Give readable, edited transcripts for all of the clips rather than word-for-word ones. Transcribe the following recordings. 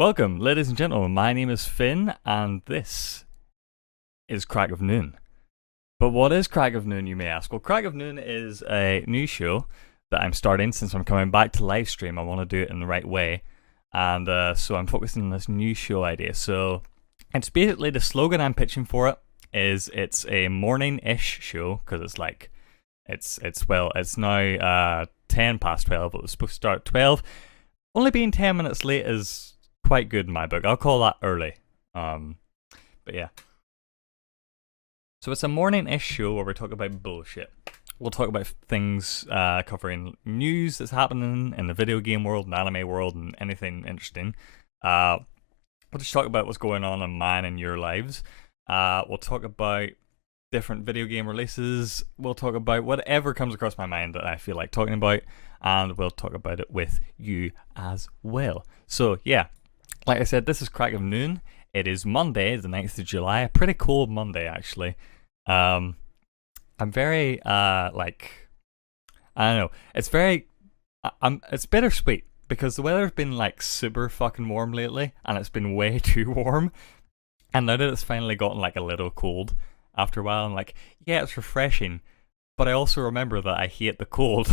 Welcome, ladies and gentlemen. My name is Finn, and this is Crack of Noon. But what is Crack of Noon, you may ask? Well, Crack of Noon is a new show that I'm starting since I'm coming back to live stream. I want to do it in the right way, and so I'm focusing on this new show idea. So it's basically the slogan I'm pitching for it is it's a morning-ish show because it's now 10 past 12. It was supposed to start at 12. Only being 10 minutes late is quite good in my book. I'll call that early. But yeah. So it's a morning-ish show where we talk about bullshit. We'll talk about things covering news that's happening in the video game world and anime world and anything interesting. We'll just talk about what's going on in mine and your lives. We'll talk about different video game releases. We'll talk about whatever comes across my mind that I feel like talking about, and we'll talk about it with you as well. So yeah, like I said, this is Crack of Noon. It is Monday, the 9th of July, a pretty cold Monday actually. I'm very I don't know, it's bittersweet because the weather's been like super fucking warm lately, and it's been way too warm, and now that it's finally gotten like a little cold after a while, I'm like, yeah, it's refreshing, but I also remember that I hate the cold.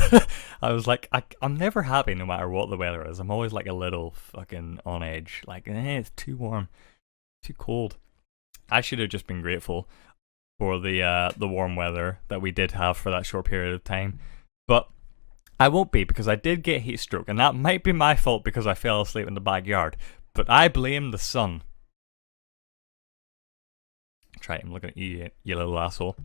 I was like, I'm never happy no matter what the weather is. I'm always like a little fucking on edge, like, it's too warm, too cold. I should have just been grateful for the warm weather that we did have for that short period of time, but I won't be, because I did get heat stroke, and that might be my fault because I fell asleep in the backyard, but I blame the sun. That's right, I'm looking at you, you little asshole.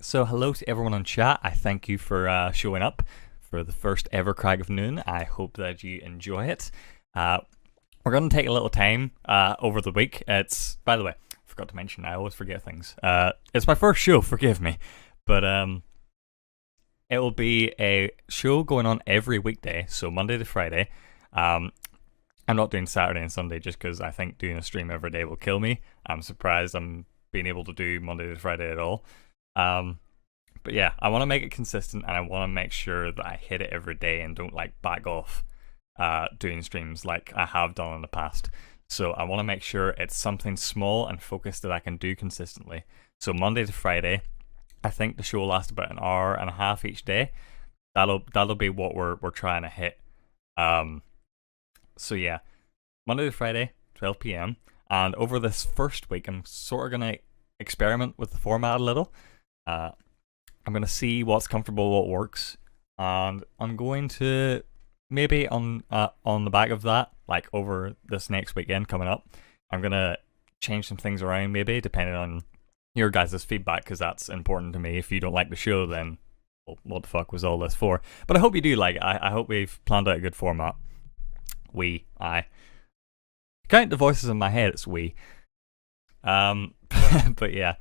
So hello to everyone on chat. I thank you for showing up for the first ever Crack of Noon. I hope that you enjoy it. We're going to take a little time over the week. It's, by the way, I forgot to mention, I always forget things. It's my first show, forgive me. But it will be a show going on every weekday, so Monday to Friday. I'm not doing Saturday and Sunday just because I think doing a stream every day will kill me. I'm surprised I'm being able to do Monday to Friday at all. But yeah, I want to make it consistent, and I want to make sure that I hit it every day and don't like back off doing streams like I have done in the past. So I want to make sure it's something small and focused that I can do consistently. So Monday to Friday, I think the show will last about an hour and a half each day. That'll be what we're trying to hit. So yeah, Monday to Friday, 12 p.m. And over this first week, I'm sort of gonna experiment with the format a little. I'm gonna see what's comfortable, what works, and I'm going to maybe on the back of that, like over this next weekend coming up, I'm gonna change some things around, maybe depending on your guys' feedback, because that's important to me. If you don't like the show, then well, what the fuck was all this for? But I hope you do like it. I hope we've planned out a good format. I count the voices in my head, it's we. But yeah.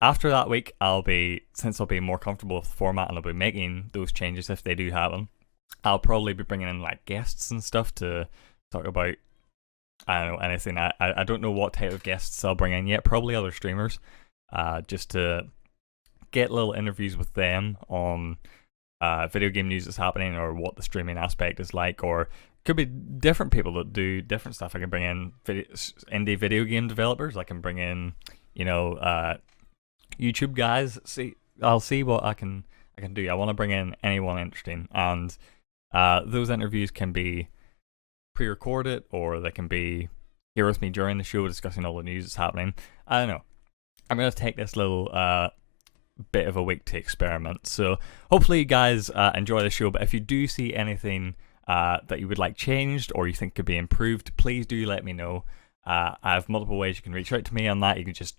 After that week, since I'll be more comfortable with the format and I'll be making those changes if they do happen, I'll probably be bringing in like guests and stuff to talk about, I don't know, anything. I don't know what type of guests I'll bring in yet, probably other streamers, just to get little interviews with them on video game news that's happening, or what the streaming aspect is like, or could be different people that do different stuff. I can bring in indie video game developers. I can bring in, YouTube guys. I'll see what I can do. I want to bring in anyone interesting, and those interviews can be pre-recorded, or they can be here with me during the show discussing all the news that's happening. I don't know. I'm gonna take this little bit of a week to experiment. So hopefully you guys enjoy the show. But if you do see anything that you would like changed or you think could be improved, please do let me know. I have multiple ways you can reach out to me on that. You can just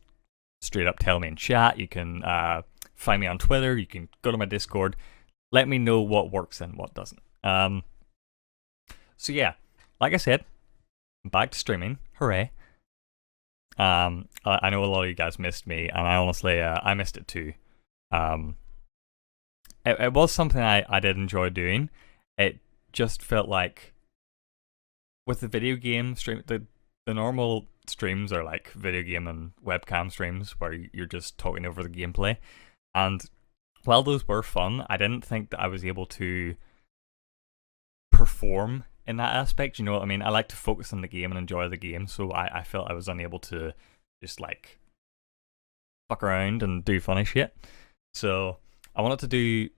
straight up tell me in chat. You can find me on Twitter. You can go to my Discord. Let me know what works and what doesn't. So yeah, like I said, I'm back to streaming. Hooray. I know a lot of you guys missed me, and I honestly I missed it too. It was something I did enjoy doing. It just felt like with the video game stream, the normal streams are like video game and webcam streams where you're just talking over the gameplay, and while those were fun, I didn't think that I was able to perform in that aspect. You know what I mean? I like to focus on the game and enjoy the game, so I felt I was unable to just like fuck around and do funny shit. So I wanted to do,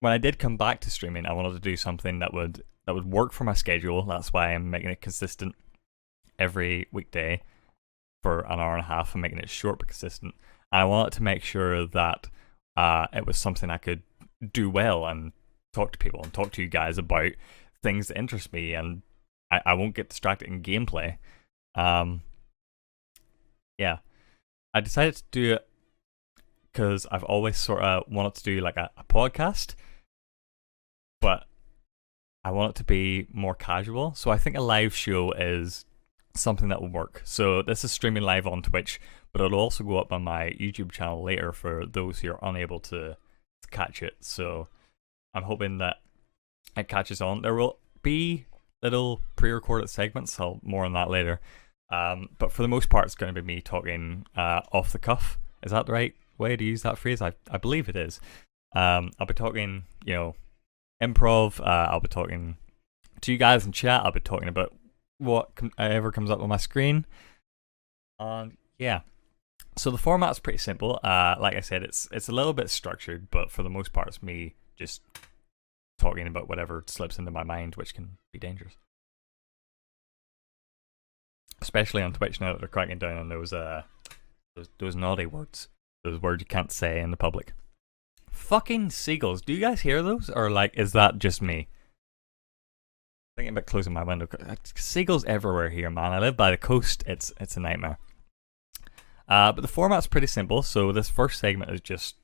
when I did come back to streaming, I wanted to do something that would work for my schedule. That's why I'm making it consistent every weekday for an hour and a half and making it short but consistent. And I wanted to make sure that it was something I could do well and talk to people and talk to you guys about things that interest me, and I won't get distracted in gameplay. Yeah, I decided to do it because I've always sort of wanted to do like a podcast, but I want it to be more casual. So I think a live show is something that will work. So this is streaming live on Twitch, but it'll also go up on my YouTube channel later for those who are unable to catch it. So I'm hoping that it catches on. There will be little pre-recorded segments. I'll more on that later. But for the most part, it's going to be me talking off the cuff. Is that the right way to use that phrase? I believe it is. I'll be talking, improv. I'll be talking to you guys in chat. I'll be talking about whatever comes up on my screen. Yeah. So the format's pretty simple. Like I said, it's a little bit structured, but for the most part, it's me just talking about whatever slips into my mind, which can be dangerous. Especially on Twitch now that they're cracking down on those naughty words. Those words you can't say in the public. Fucking seagulls. Do you guys hear those? Or like, is that just me? Thinking about closing my window. Seagulls everywhere here, man. I live by the coast. It's a nightmare. But the format's pretty simple. So this first segment is just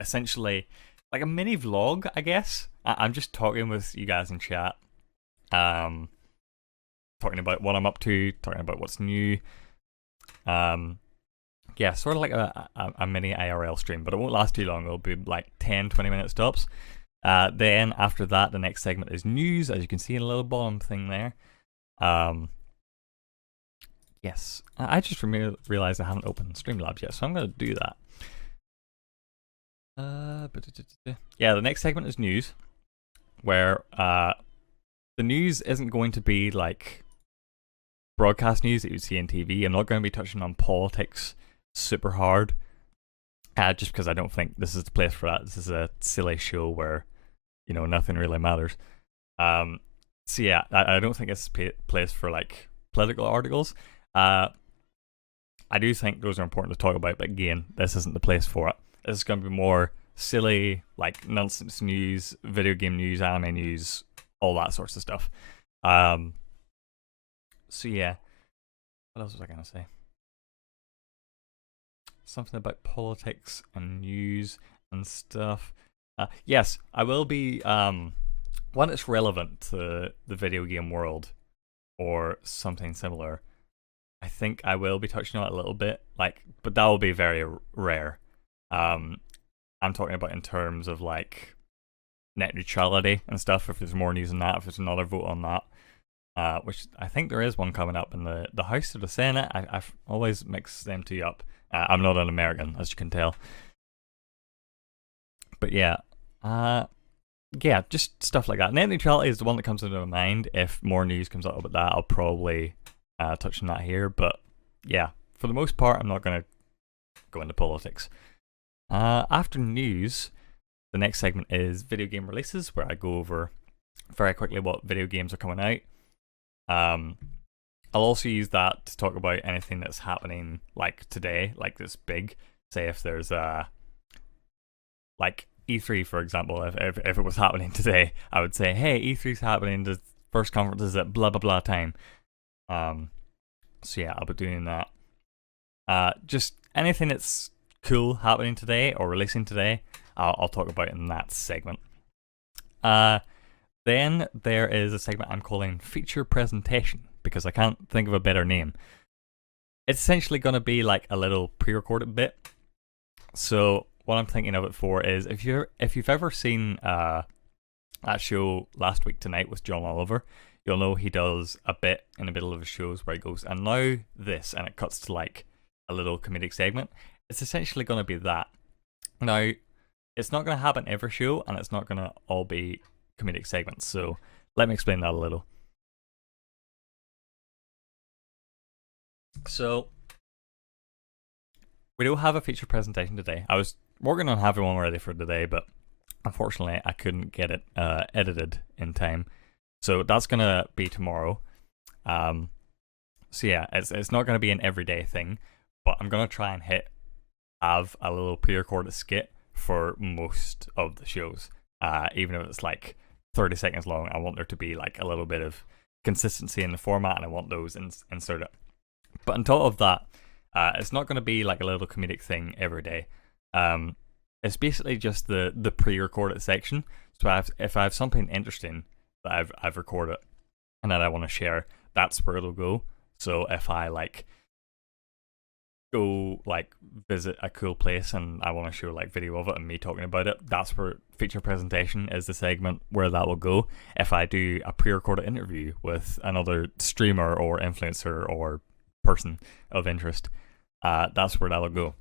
essentially like a mini vlog, I guess. I'm just talking with you guys in chat. Talking about what I'm up to, talking about what's new. Yeah, sort of like a mini IRL stream, but it won't last too long. It'll be like 10-20 minute stops. Then after that, the next segment is news, as you can see in a little bottom thing there. Yes, I just realized I haven't opened Streamlabs yet, so I'm going to do that. Yeah, the next segment is news, where the news isn't going to be like broadcast news that you see on TV. I'm not going to be touching on politics super hard, just because I don't think this is the place for that. This is a silly show where, nothing really matters. So yeah, I don't think it's a place for like political articles. I do think those are important to talk about, but again, this isn't the place for it. This is going to be more silly, like nonsense news, video game news, anime news, all that sorts of stuff. So yeah, what else was I gonna say? Something about politics and news and stuff. Yes, I will be one that's relevant to the video game world or something similar. I think I will be touching on it a little bit, but that will be very rare. I'm talking about in terms of like net neutrality and stuff. If there's more news on that, if there's another vote on that. Which I think there is one coming up in the House or the Senate. I've always mixed them two up. I'm not an American, as you can tell. But yeah, just stuff like that. Net neutrality is the one that comes into my mind. If more news comes out about that, I'll probably touch on that here. But yeah, for the most part, I'm not going to go into politics. After news, the next segment is video game releases, where I go over very quickly what video games are coming out. I'll also use that to talk about anything that's happening like today, like this big. Say if there's like E3, for example, if it was happening today, I would say, hey, E3's happening, the first conference is at blah blah blah time. So yeah, I'll be doing that. Just anything that's cool happening today or releasing today, I'll talk about in that segment. Then there is a segment I'm calling Feature Presentation, because I can't think of a better name. It's essentially going to be like a little pre-recorded bit. So what I'm thinking of it for is, if you've ever seen that show Last Week Tonight with John Oliver, you'll know he does a bit in the middle of his shows where he goes, and now this, and it cuts to like a little comedic segment. It's essentially going to be that. Now, it's not going to happen every show, and it's not going to all be comedic segments. So Let me explain that a little. So, we don't have a feature presentation today. I was working on having one ready for today, but unfortunately I couldn't get it edited in time. So that's gonna be tomorrow. So yeah, it's not gonna be an everyday thing, but I'm gonna try and have a little pre-recorded skit for most of the shows. Even if it's like 30 seconds long, I want there to be like a little bit of consistency in the format, and I want those inserted. But on top of that, it's not going to be like a little comedic thing every day. It's basically just the pre-recorded section. So if I have something interesting that I've recorded and that I want to share, that's where it'll go. So if I like go like visit a cool place and I want to show like video of it and me talking about it, that's where feature presentation is the segment where that will go. If I do a pre-recorded interview with another streamer or influencer or person of interest, that's where that'll go.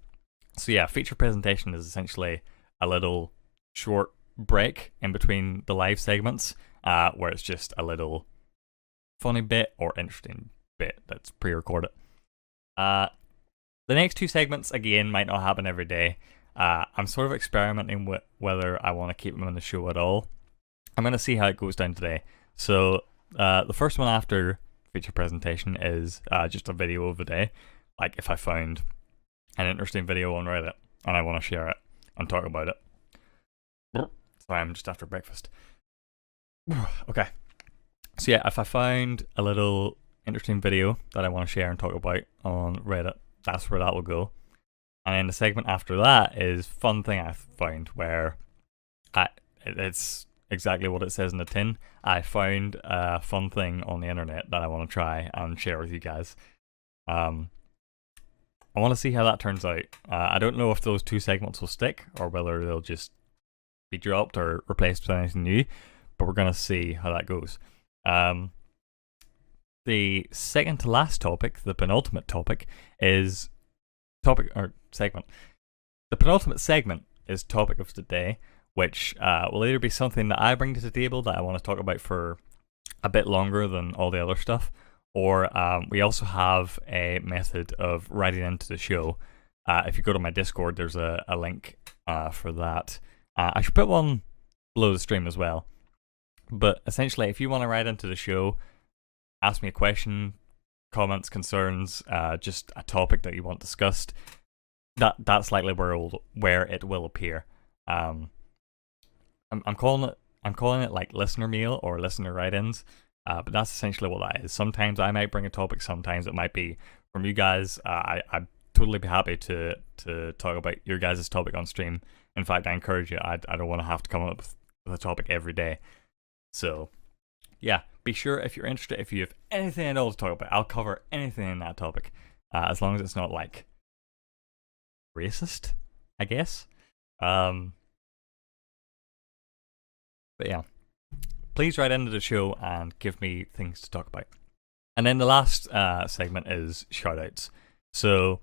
So yeah, feature presentation is essentially a little short break in between the live segments, where it's just a little funny bit or interesting bit that's pre-recorded. The next two segments, again, might not happen every day. I'm sort of experimenting with whether I want to keep them on the show at all. I'm going to see how it goes down today. So the first one after feature presentation is just a video of the day. Like if I found an interesting video on Reddit and I want to share it and talk about it. Sorry, I'm just after breakfast. Okay. So yeah, if I found a little interesting video that I want to share and talk about on Reddit, that's where that will go. And then the segment after that is fun thing I found, where it's exactly what it says in the tin. I found a fun thing on the internet that I want to try and share with you guys. I want to see how that turns out. I don't know if those two segments will stick or whether they'll just be dropped or replaced with anything new, but we're going to see how that goes. The second to last topic, the penultimate topic, is segment. The penultimate segment is topic of the day, which will either be something that I bring to the table that I want to talk about for a bit longer than all the other stuff, or we also have a method of writing into the show. If you go to my Discord, there's a link for that. I should put one below the stream as well. But essentially, if you want to write into the show, ask me a question, comments, concerns, just a topic that you want discussed, that's likely where it will appear. I'm calling it like listener mail or listener write-ins, but that's essentially what that is. Sometimes I might bring a topic, sometimes it might be from you guys. I'd totally be happy to talk about your guys' topic on stream. In fact, I encourage you. I don't want to have to come up with a topic every day. So yeah, be sure if you're interested, if you have anything at all to talk about, I'll cover anything in that topic, as long as it's not like racist, I guess. But yeah, please write into the show and give me things to talk about. And then the last segment is shoutouts. So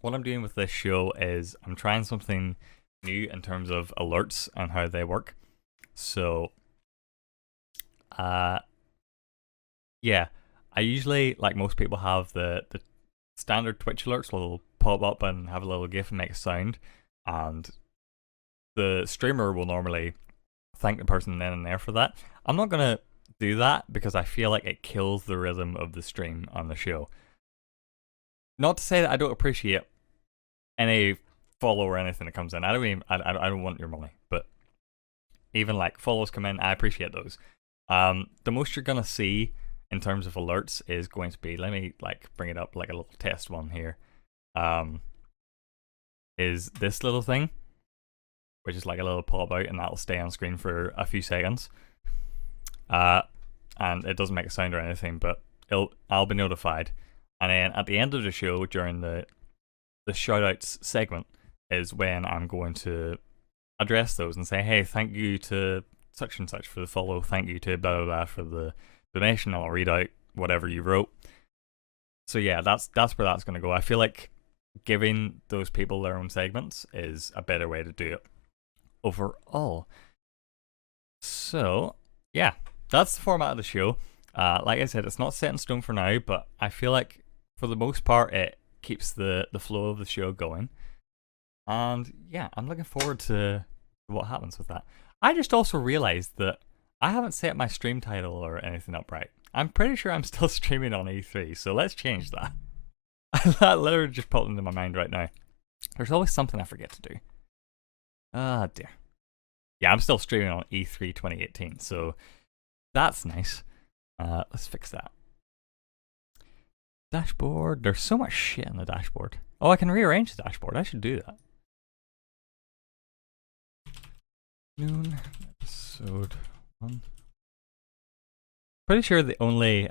what I'm doing with this show is I'm trying something new in terms of alerts and how they work. So yeah, I usually, like most people, have the standard Twitch alerts will pop up and have a little GIF and make a sound, and the streamer will normally thank the person then and there for that. I'm not gonna do that because I feel like it kills the rhythm of the stream on the show. Not to say that I don't appreciate any follow or anything that comes in. I don't want your money, but even like follows come in, I appreciate those. The most you're gonna see in terms of alerts is going to be, let me like bring it up like a little test one here. Is this little thing, which is like a little pop out, and that'll stay on screen for a few seconds. And it doesn't make a sound or anything, but I'll be notified. And then at the end of the show, during the shoutouts segment, is when I'm going to address those and say, hey, thank you to such and such for the follow, thank you to blah blah blah for the donation. I'll read out whatever you wrote. So yeah, that's where that's going to go. I feel like giving those people their own segments is a better way to do it overall. So yeah, that's the format of the show. Like I said, it's not set in stone for now, but I feel like for the most part it keeps the flow of the show going. And yeah, I'm looking forward to what happens with that. I just also realized that I haven't set my stream title or anything up right. I'm pretty sure I'm still streaming on E3, so let's change that. That literally just popped into my mind right now. There's always something I forget to do. Ah, dear. Yeah, I'm still streaming on E3 2018, so that's nice. Let's fix that. Dashboard. There's so much shit on the dashboard. Oh, I can rearrange the dashboard. I should do that. Noon, episode 1. Pretty sure the only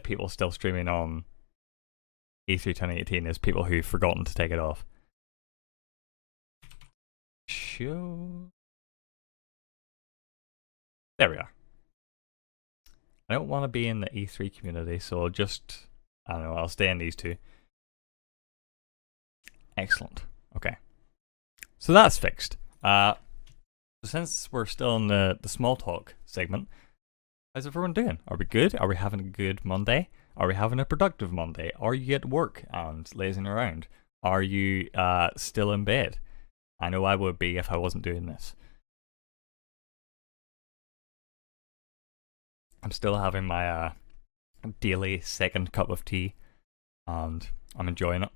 people still streaming on E3 2018 is people who've forgotten to take it off. Show. There we are. I don't want to be in the E3 community, so I don't know, I'll stay in these two. Excellent. Okay. So that's fixed. Since we're still in the small talk segment, how's everyone doing? Are we good? Are we having a good Monday? Are we having a productive Monday? Are you at work and lazing around? Are you still in bed? I know I would be if I wasn't doing this. I'm still having my daily second cup of tea, and I'm enjoying it.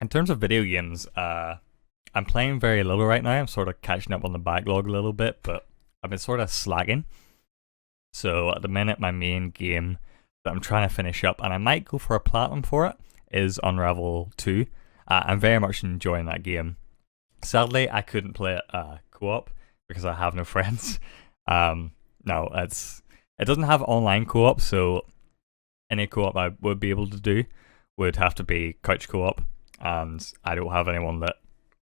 In terms of video games, I'm playing very little right now. I'm sort of catching up on the backlog a little bit, but I've been sort of slacking. So at the minute, my main game that I'm trying to finish up, and I might go for a platinum for it, is Unravel 2. I'm very much enjoying that game. Sadly, I couldn't play it co-op because I have no friends. No, it doesn't have online co-op, so any co-op I would be able to do would have to be couch co-op, and I don't have anyone that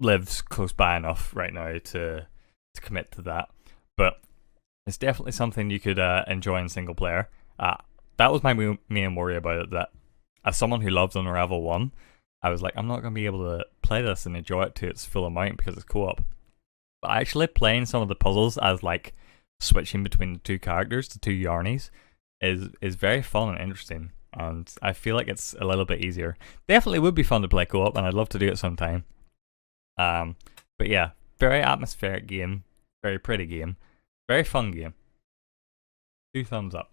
lives close by enough right now to commit to that. But it's definitely something you could enjoy in single player. That was my main worry about it, that as someone who loves Unravel 1, I was like, I'm not going to be able to play this and enjoy it to its full amount because it's co-op. But actually playing some of the puzzles as like switching between the two characters, the two Yarnies, is very fun and interesting, and I feel like it's a little bit easier. Definitely would be fun to play co-op, and I'd love to do it sometime. But yeah, very atmospheric game, very pretty game, very fun game. 2 thumbs up.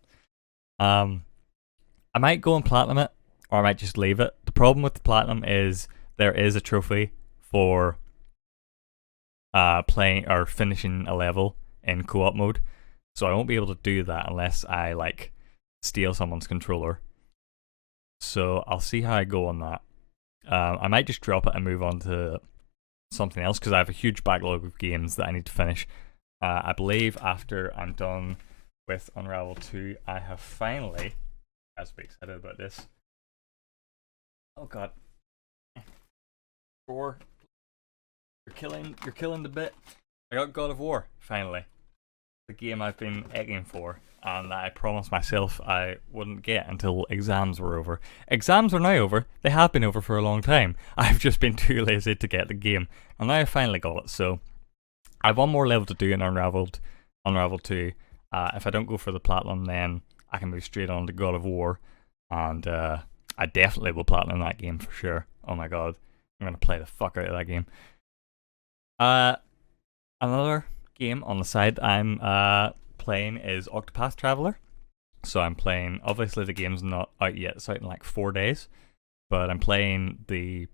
I might go and platinum it, or I might just leave it. The problem with the platinum is there is a trophy for playing or finishing a level in co-op mode, so I won't be able to do that unless I like steal someone's controller. So I'll see how I go on that. I might just drop it and move on to something else because I have a huge backlog of games that I need to finish. I believe after I'm done with Unravel 2, I have finally, I was pretty excited about this. Oh god. 4. You're killing the bit. I got God of War, finally. The game I've been egging for, and that I promised myself I wouldn't get until exams were over. Exams are now over. They have been over for a long time. I've just been too lazy to get the game, and now I finally got it. So I have one more level to do in Unravel 2. If I don't go for the platinum, then I can move straight on to God of War, and I definitely will platinum that game for sure. Oh my god, I'm gonna play the fuck out of that game. Another game on the side I'm playing is Octopath Traveler. So I'm playing, obviously the game's not out yet, it's out in like 4 days, but I'm playing the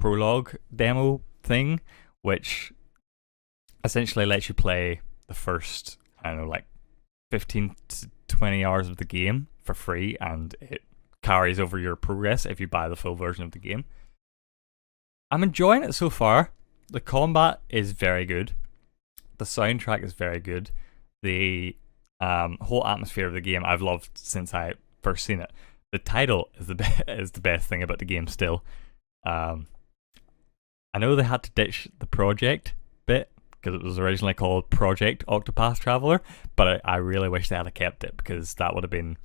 prologue demo thing, which essentially lets you play the first, I don't know, like 15 to 20 hours of the game for free, and it carries over your progress if you buy the full version of the game. I'm enjoying it so far. The combat is very good. The soundtrack is very good. The whole atmosphere of the game I've loved since I first seen it. The title is the best thing about the game still. I know they had to ditch the project bit because it was originally called Project Octopath Traveler, but I really wish they had kept it because that would have been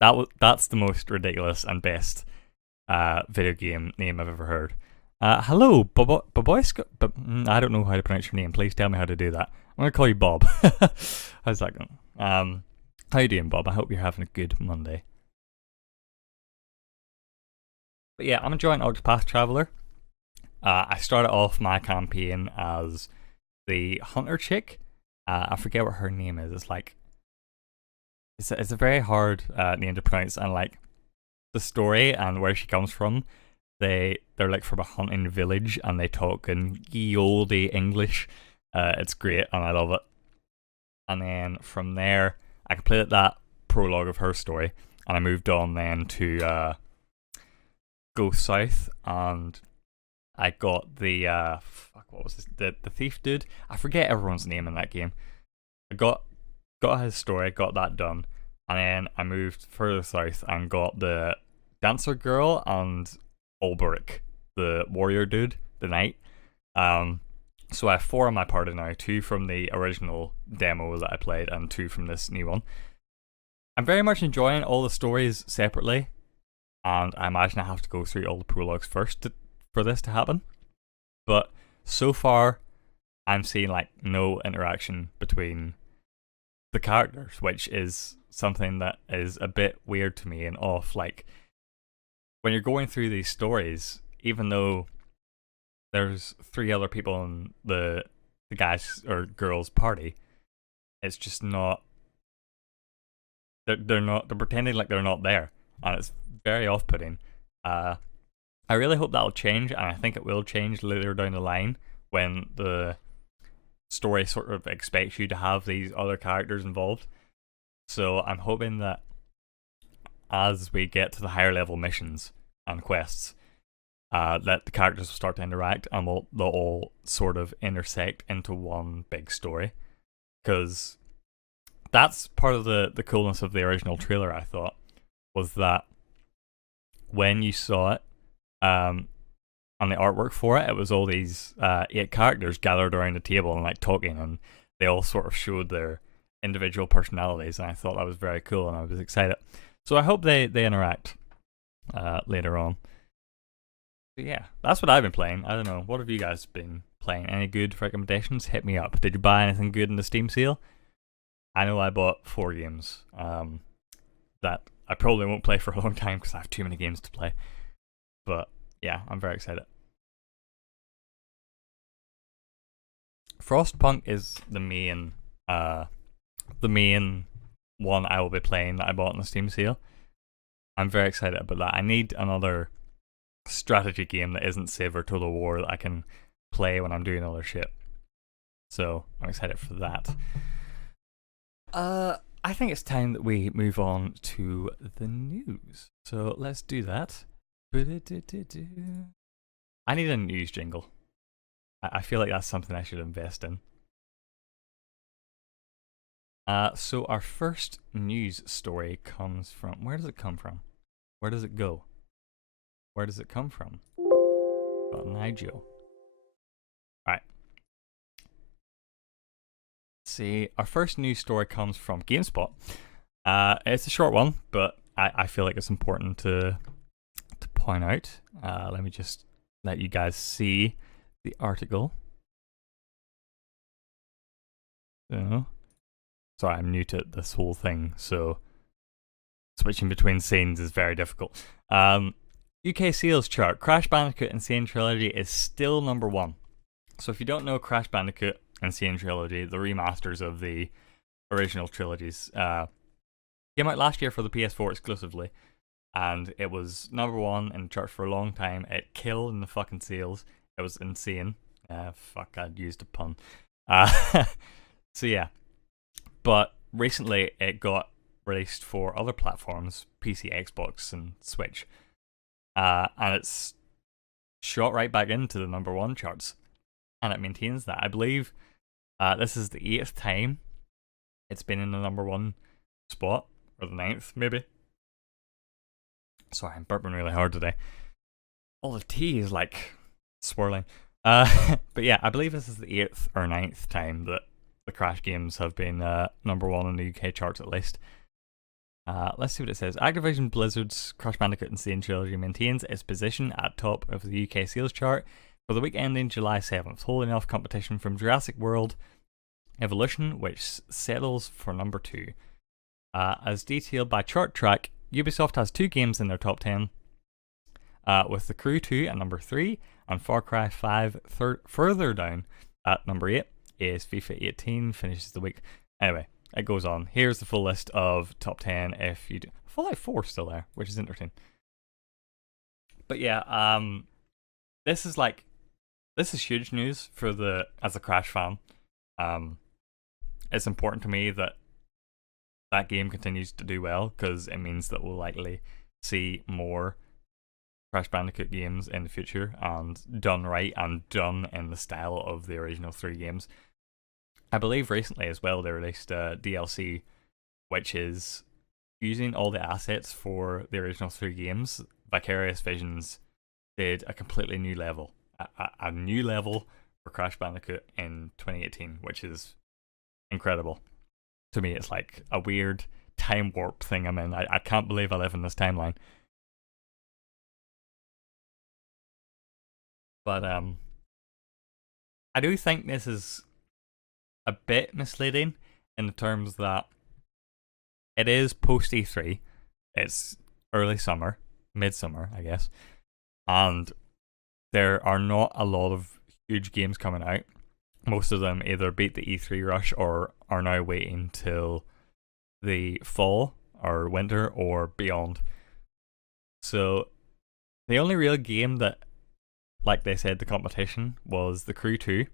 that's the most ridiculous and best video game name I've ever heard. Hello, Boboiska. But I don't know how to pronounce your name. Please tell me how to do that. I'm gonna call you Bob. How's that going? How you doing, Bob? I hope you're having a good Monday. But yeah, I'm enjoying Octopath Traveler. I started off my campaign as the hunter chick. I forget what her name is. It's like it's a very hard name to pronounce, and like the story and where she comes from, they're like from a hunting village and they talk in ye olde English. It's great and I love it. And then from there, I completed that prologue of her story, and I moved on then to go south, and I got the fuck, what was this? The thief dude. I forget everyone's name in that game. I got his story, got that done, and then I moved further south and got the dancer girl and Ulberic, the warrior dude, the knight. So I have four in my party now, two from the original demo that I played and two from this new one. I'm very much enjoying all the stories separately, and I imagine I have to go through all the prologues first for this to happen. But so far, I'm seeing like no interaction between the characters, which is something that is a bit weird to me and off. Like, when you're going through these stories, even though there's three other people in the guys or girls party, it's just not. They're not. They're pretending like they're not there, and it's very off-putting. I really hope that'll change, and I think it will change later down the line when the story sort of expects you to have these other characters involved. So I'm hoping that as we get to the higher level missions and quests, that the characters will start to interact and they'll all sort of intersect into one big story. Because that's part of the coolness of the original trailer, I thought, was that when you saw it, on the artwork for it, it was all these 8 characters gathered around a table and like talking, and they all sort of showed their individual personalities, and I thought that was very cool, and I was excited. So I hope they interact later on. But yeah, that's what I've been playing. I don't know. What have you guys been playing? Any good recommendations? Hit me up. Did you buy anything good in the Steam sale? I know I bought 4 games that I probably won't play for a long time because I have too many games to play. But yeah, I'm very excited. Frostpunk is the main one I will be playing that I bought in the Steam sale. I'm very excited about that. I need another strategy game that isn't Civ or Total War that I can play when I'm doing other shit. So I'm excited for that. I think it's time that we move on to the news. So let's do that. I need a news jingle. I feel like that's something I should invest in. So our first news story comes from... Where does it come from? Where does it go? Where does it come from? Got Nigel. Right. See, our first news story comes from GameSpot. It's a short one, but I feel like it's important to point out. Let me just let you guys see the article. Sorry, I'm new to this whole thing, so switching between scenes is very difficult. UK sales chart. Crash Bandicoot Insane Trilogy is still number 1. So if you don't know Crash Bandicoot Insane Trilogy, the remasters of the original trilogies, came out last year for the PS4 exclusively, and it was number 1 in the chart for a long time. It killed in the fucking sales. It was insane. Fuck, I used a pun. So yeah. But recently it got released for other platforms, PC, Xbox, and Switch. And it's shot right back into the number 1 charts. And it maintains that. I believe this is the 8th time it's been in the number 1 spot, or the 9th maybe. Sorry, I'm burping really hard today. All the tea is like swirling. But yeah, I believe this is the 8th or 9th time that the Crash games have been number 1 in the UK charts at least. Let's see what it says. Activision Blizzard's Crash Bandicoot Insane Trilogy maintains its position at top of the UK sales chart for the week ending July 7th, holding off competition from Jurassic World Evolution, which settles for number 2. As detailed by Chart Track, Ubisoft has 2 games in their top 10, with The Crew 2 at number 3 and Far Cry 5 further down at number 8. Is FIFA 18 finishes the week. Anyway, it goes on. Here's the full list of top 10 if you do. Fallout 4 still there, which is interesting. But yeah, this is huge news for as a Crash fan. It's important to me that game continues to do well, because it means that we'll likely see more Crash Bandicoot games in the future, and done right and done in the style of the original 3 games. I believe recently as well they released a DLC which is using all the assets for the original 3 games. Vicarious Visions did a completely new level, a new level for Crash Bandicoot in 2018, which is incredible. To me, it's like a weird time warp thing I'm in. I can't believe I live in this timeline. But I do think this is a bit misleading in the terms that it is post E3. It's early summer, midsummer, I guess, and there are not a lot of huge games coming out. Most of them either beat the E3 rush or are now waiting till the fall or winter or beyond. So the only real game that, like they said, the competition was The Crew 2,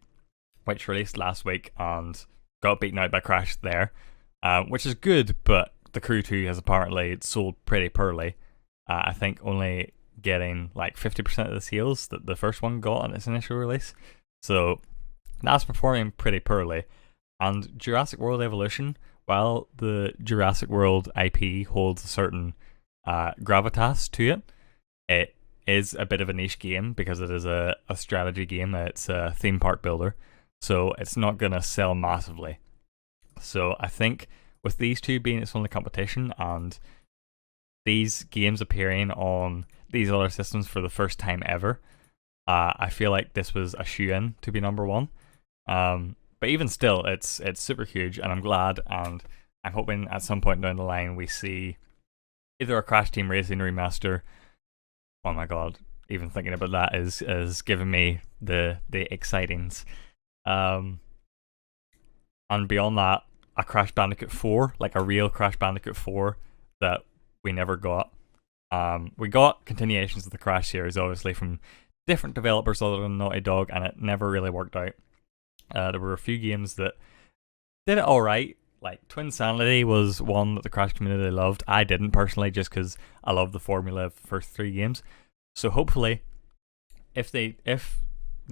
which released last week and got beaten out by Crash there, which is good, but The Crew 2 has apparently sold pretty poorly. I think only getting like 50% of the sales that the first one got on its initial release. So that's performing pretty poorly. And Jurassic World Evolution, while the Jurassic World IP holds a certain gravitas to it, it is a bit of a niche game because it is a strategy game. It's a theme park builder, so it's not going to sell massively. So I think with these 2 being its only competition and these games appearing on these other systems for the first time ever, I feel like this was a shoe-in to be number 1. But even still, it's super huge, and I'm glad, and I'm hoping at some point down the line we see either a Crash Team Racing remaster. Oh my god, even thinking about that is giving me the excitings. And beyond that, a Crash Bandicoot 4, like a real Crash Bandicoot 4 that we never got. We got continuations of the Crash series, obviously, from different developers other than Naughty Dog, and it never really worked out. There were a few games that did it alright. Like Twin Sanity was one that the Crash community loved. I didn't personally, just because I love the formula of the first 3 games. So hopefully, if they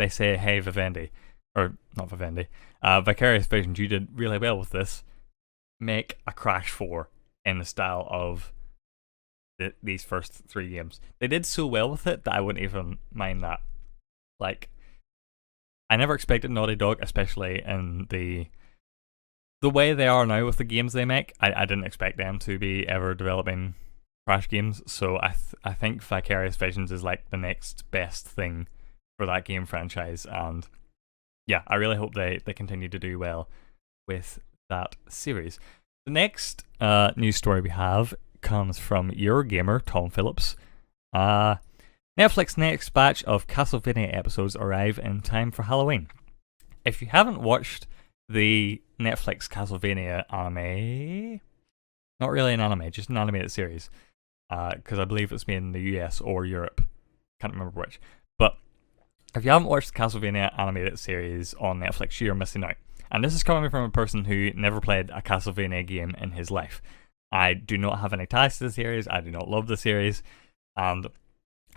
say, hey Vivendi, or not Vivendi, Vicarious Visions, you did really well with this, make a Crash 4 in the style of these first 3 games. They did so well with it that I wouldn't even mind that. Like, I never expected Naughty Dog, especially in the way they are now with the games they make. I didn't expect them to be ever developing Crash games, so I think Vicarious Visions is like the next best thing for that game franchise, and yeah, I really hope they continue to do well with that series. The next news story we have comes from Eurogamer, Tom Phillips. Netflix's next batch of Castlevania episodes arrive in time for Halloween. If you haven't watched the Netflix Castlevania anime, not really an anime, just an animated series, because I believe it's made in the US or Europe, can't remember which, but if you haven't watched the Castlevania animated series on Netflix, you're missing out. And this is coming from a person who never played a Castlevania game in his life. I do not have any ties to the series, I do not love the series, and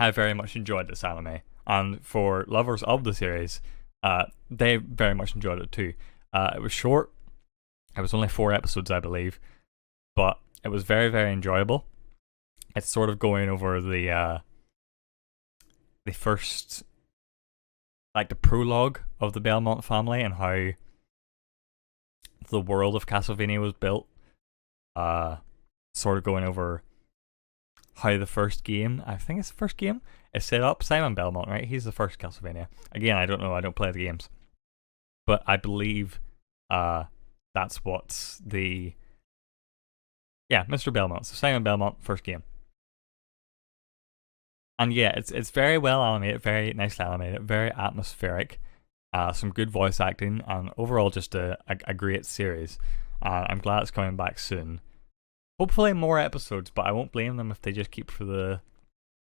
I very much enjoyed this anime. And for lovers of the series, they very much enjoyed it too. It was short, it was only 4 episodes, I believe, but it was very, very enjoyable. It's sort of going over the first, like the prologue of the Belmont family and how the world of Castlevania was built. sort of going over how the first game, I think it's the first game, is set up. Simon Belmont, right? He's the first Castlevania. Again, I don't know, I don't play the games. But I believe that's what's the... Yeah, Mr. Belmont. So Simon Belmont, first game. And yeah, it's very well animated, very nicely animated, very atmospheric. Some good voice acting, and overall just a great series. I'm glad it's coming back soon. Hopefully more episodes, but I won't blame them if they just keep for the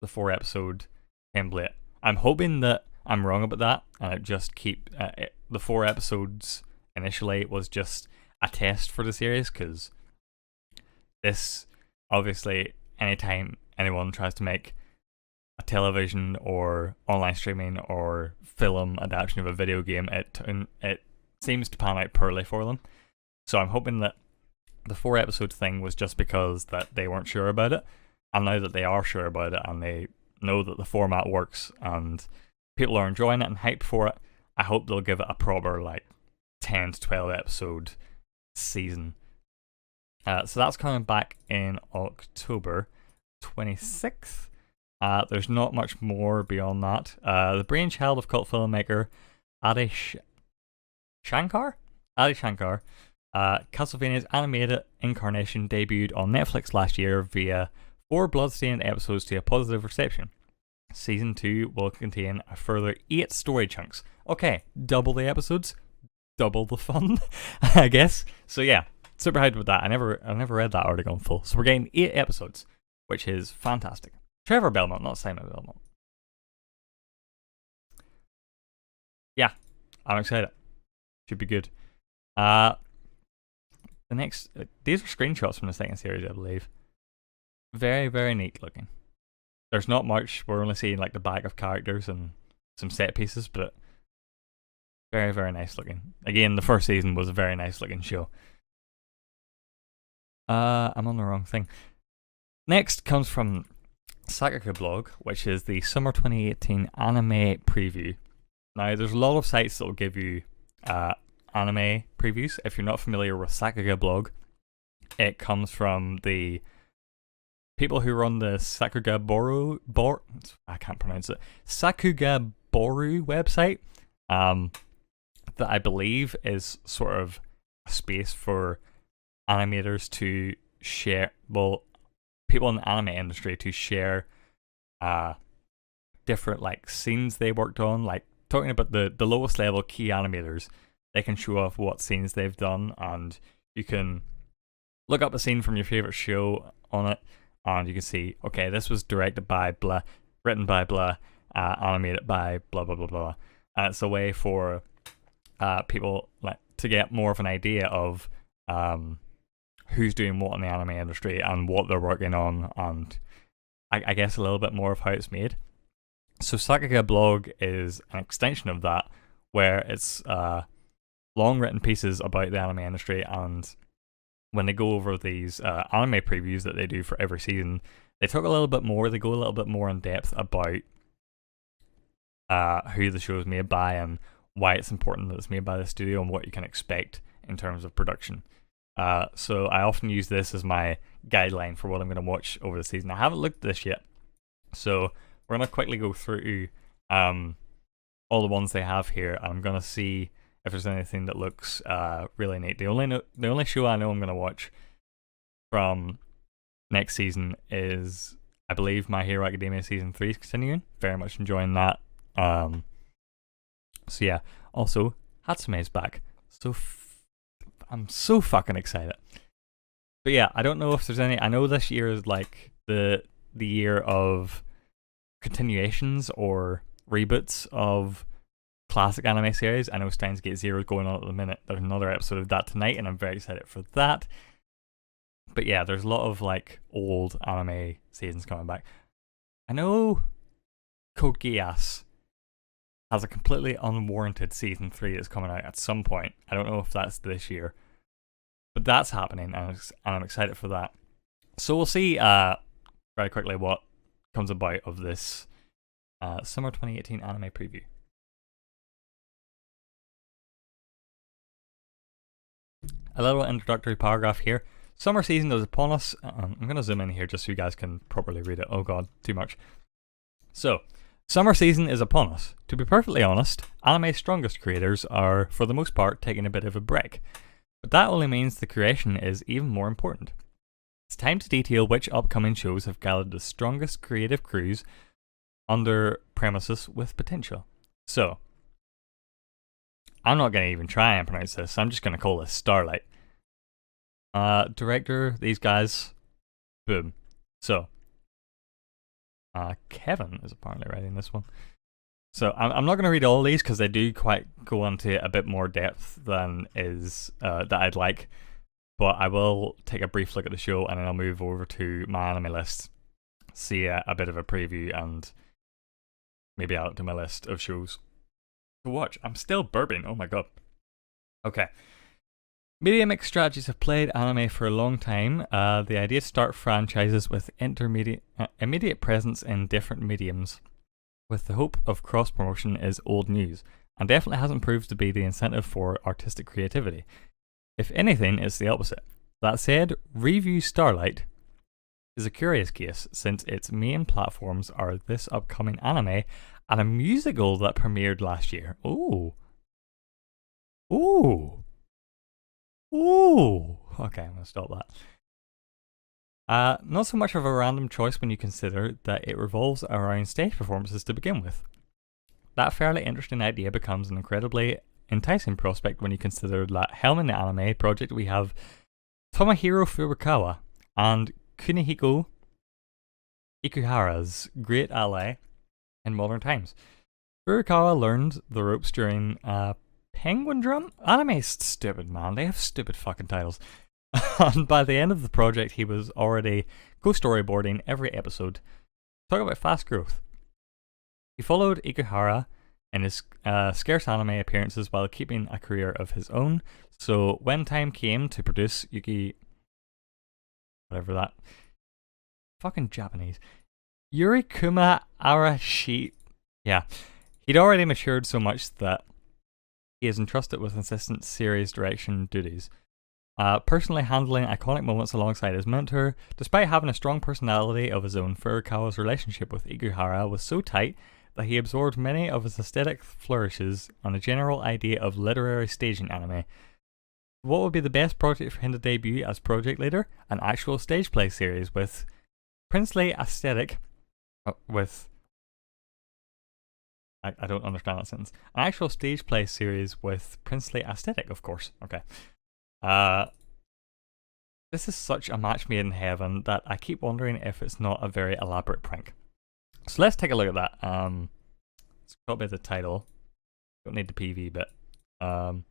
4 episode template. I'm hoping that I'm wrong about that, and it just keep the 4 episodes initially was just a test for the series, because this, obviously, anytime anyone tries to make a television or online streaming or film adaptation of a video game, it seems to pan out poorly for them. So I'm hoping that the 4 episode thing was just because that they weren't sure about it, and now that they are sure about it and they know that the format works and people are enjoying it and hyped for it, I hope they'll give it a proper 10 to 12 episode season. So that's coming back in October 26th. There's not much more beyond that. The brainchild of cult filmmaker Adi Shankar, Castlevania's animated incarnation debuted on Netflix last year via 4 bloodstained episodes to a positive reception. Season 2 will contain a further 8 story chunks. Okay, double the episodes, double the fun, I guess. So yeah, super hyped with that. I never read that article in full. So we're getting 8 episodes, which is fantastic. Trevor Belmont, not Simon Belmont. Yeah, I'm excited. Should be good. The next, these are screenshots from the second series, I believe. Very, very neat looking. There's not much. We're only seeing the back of characters and some set pieces, but very, very nice looking. Again, the first season was a very nice looking show. I'm on the wrong thing. Next comes from Sakuga blog, which is the summer 2018 anime preview. Now, there's a lot of sites that will give you anime previews. If you're not familiar with Sakuga blog, it comes from the people who run the Sakuga Boru website, that I believe is sort of a space for animators to share, people in the anime industry to share different scenes they worked on, talking about the lowest level key animators. They can show off what scenes they've done, and you can look up a scene from your favorite show on it, and you can see, okay, this was directed by blah, written by blah, animated by blah blah blah blah. And it's a way for people to get more of an idea of who's doing what in the anime industry and what they're working on, and I guess a little bit more of how it's made. So Sakuga blog is an extension of that, where it's long written pieces about the anime industry, and when they go over these anime previews that they do for every season, they talk a little bit more, they go a little bit more in depth about who the show is made by and why it's important that it's made by the studio and what you can expect in terms of production. So I often use this as my guideline for what I'm going to watch over the season. I haven't looked at this yet, so we're going to quickly go through all the ones they have here. I'm going to see if there's anything that looks really neat. The only show I know I'm going to watch from next season is, I believe, My Hero Academia Season 3 is continuing. Very much enjoying that. So yeah, also, Hatsume's back. So I'm so fucking excited. But yeah, I don't know if there's any... I know this year is the year of continuations or reboots of classic anime series. I know Steins Gate Zero is going on at the minute. There's another episode of that tonight, and I'm very excited for that. But yeah, there's a lot of old anime seasons coming back. I know Code Geass has a completely unwarranted season 3 that's coming out at some point. I don't know if that's this year, but that's happening, and I'm excited for that. So we'll see very quickly what comes about of this summer 2018 anime preview. A little introductory paragraph here. summer season is upon us. I'm going to zoom in here just so you guys can properly read it. Oh god, too much. So, summer season is upon us. To be perfectly honest, anime's strongest creators are, for the most part, taking a bit of a break. But that only means the creation is even more important. It's time to detail which upcoming shows have gathered the strongest creative crews under premises with potential. So, I'm not going to even try and pronounce this. I'm just going to call this Starlight. Director, these guys, boom. So, Kevin is apparently writing this one. So I'm not going to read all these because they do quite go into a bit more depth than is that I'd like. But I will take a brief look at the show and then I'll move over to my anime list, see a bit of a preview, and maybe add it to my list of shows to watch. I'm still burping. Oh my god. Okay. Media mix strategies have plagued anime for a long time. The idea to start franchises with immediate presence in different mediums with the hope of cross-promotion is old news, and definitely hasn't proved to be the incentive for artistic creativity. If anything, it's the opposite. That said, Review Starlight is a curious case, since its main platforms are this upcoming anime and a musical that premiered last year. Ooh. Ooh. Ooh. Okay, I'm going to stop that. Not so much of a random choice when you consider that it revolves around stage performances to begin with. That fairly interesting idea becomes an incredibly enticing prospect when you consider that helming the anime project we have Tomohiro Furukawa and Kunihiko Ikuhara's great ally in modern times. Furukawa learned the ropes during Penguin Drum? Anime's stupid, man. They have stupid fucking titles. And by the end of the project, he was already co-storyboarding every episode. Talk about fast growth. He followed Ikuhara in his scarce anime appearances while keeping a career of his own. So when time came to produce whatever that fucking Japanese Yurikuma Arashi, yeah, he'd already matured so much that he is entrusted with assistant series direction duties. Personally handling iconic moments alongside his mentor. Despite having a strong personality of his own, Furukawa's relationship with Ikuhara was so tight that he absorbed many of his aesthetic flourishes on a general idea of literary staging anime. What would be the best project for him to debut as project leader? An actual stage play series with princely aesthetic. I don't understand that sentence. An actual stage play series with princely aesthetic, of course. Okay. This is such a match made in heaven that I keep wondering if it's not a very elaborate prank. So let's take a look at that. It's probably the title. Don't need the PV bit. So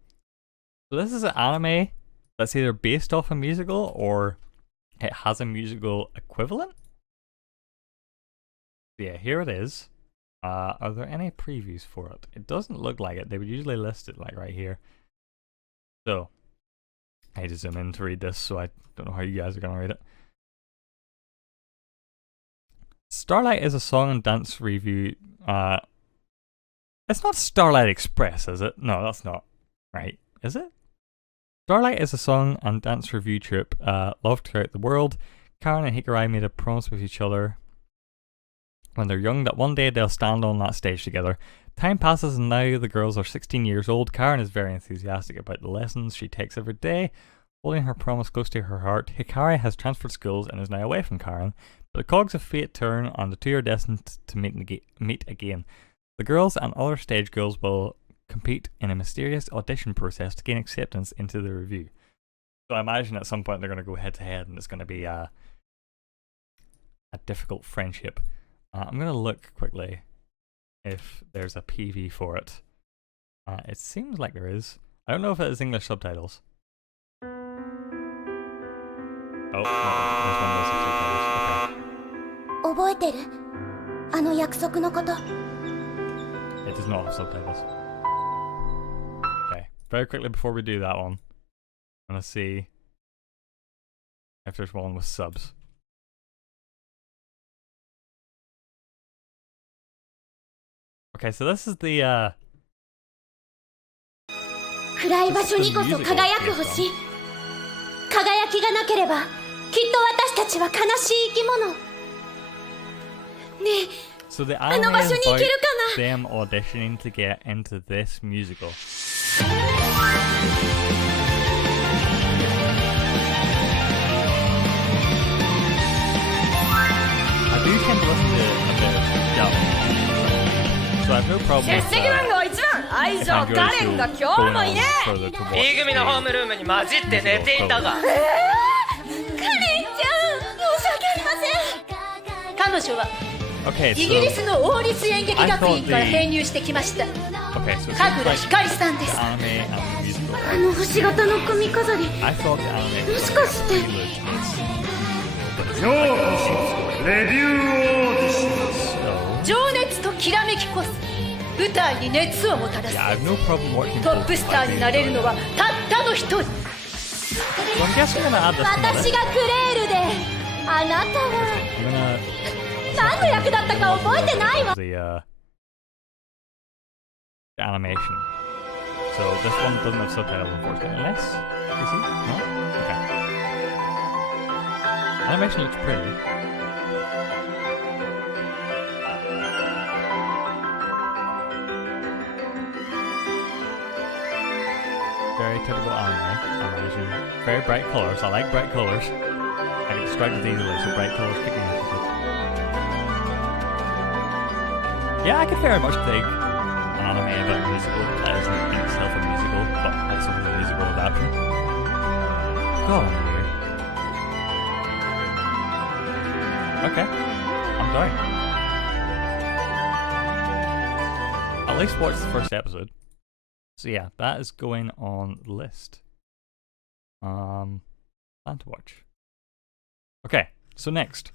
this is an anime that's either based off a musical or it has a musical equivalent. Yeah, here it is. Are there any previews for it? It doesn't look like it. They would usually list it like right here. So I had to zoom in to read this, so I don't know how you guys are going to read it. Starlight is a song and dance review. It's not Starlight Express, is it? No, that's not right. Is it? Starlight is a song and dance review troupe loved throughout the world. Karen and Hikarai made a promise with each other when they're young that one day they'll stand on that stage together. Time passes and now the girls are 16 years old. Karen is very enthusiastic about the lessons she takes every day, holding her promise close to her heart. Hikari has transferred schools and is now away from Karen, but the cogs of fate turn and the two are destined to meet again. The girls and other stage girls will compete in a mysterious audition process to gain acceptance into the review. So I imagine at some point they're going to go head to head and it's going to be a difficult friendship. I'm going to look quickly if there's a PV for it. It seems like there is. I don't know if it has English subtitles. Oh, no, there's one of those subtitles. Okay. It does not have subtitles. Okay, very quickly before we do that one, I'm going to see if there's one with subs. Okay, so this is the It きがなければきっと私たちは悲しい生き物。ねえ、 So the anime is about them auditioning to get into this musical. I do tend to listen to a bit of Japanese, so I have no problem with 愛情カレンが今日もいねえ。 B 組のホームルームに混じって寝ていたが。カレンちゃん、申し訳ありません。彼女は Okay, イギリスの王立演劇学院から編入してきました。神楽ひかりさんです。あの星型の髪飾り、もしかして。ようこそレビューオーディション。情熱ときらめきこそ舞台に熱をもたらす。トップスターになれるのはたったの一人。私がクレールで、あなたは何の役だったか覚えてないわ。 the animation. So this one doesn't have subtitles, unfortunately. Unless, you see? No? Okay. Animation looks pretty. Very typical animation. Very bright colors. I like bright colors. I get distracted easily, so bright colors kick me into it. Yeah, I could very much dig an anime about a musical that isn't in itself a musical, but also a musical adaptation. Go on, weird. Okay, I'm down. At least watch the first episode. So yeah, that is going on the list. Plan to watch. Okay, so next.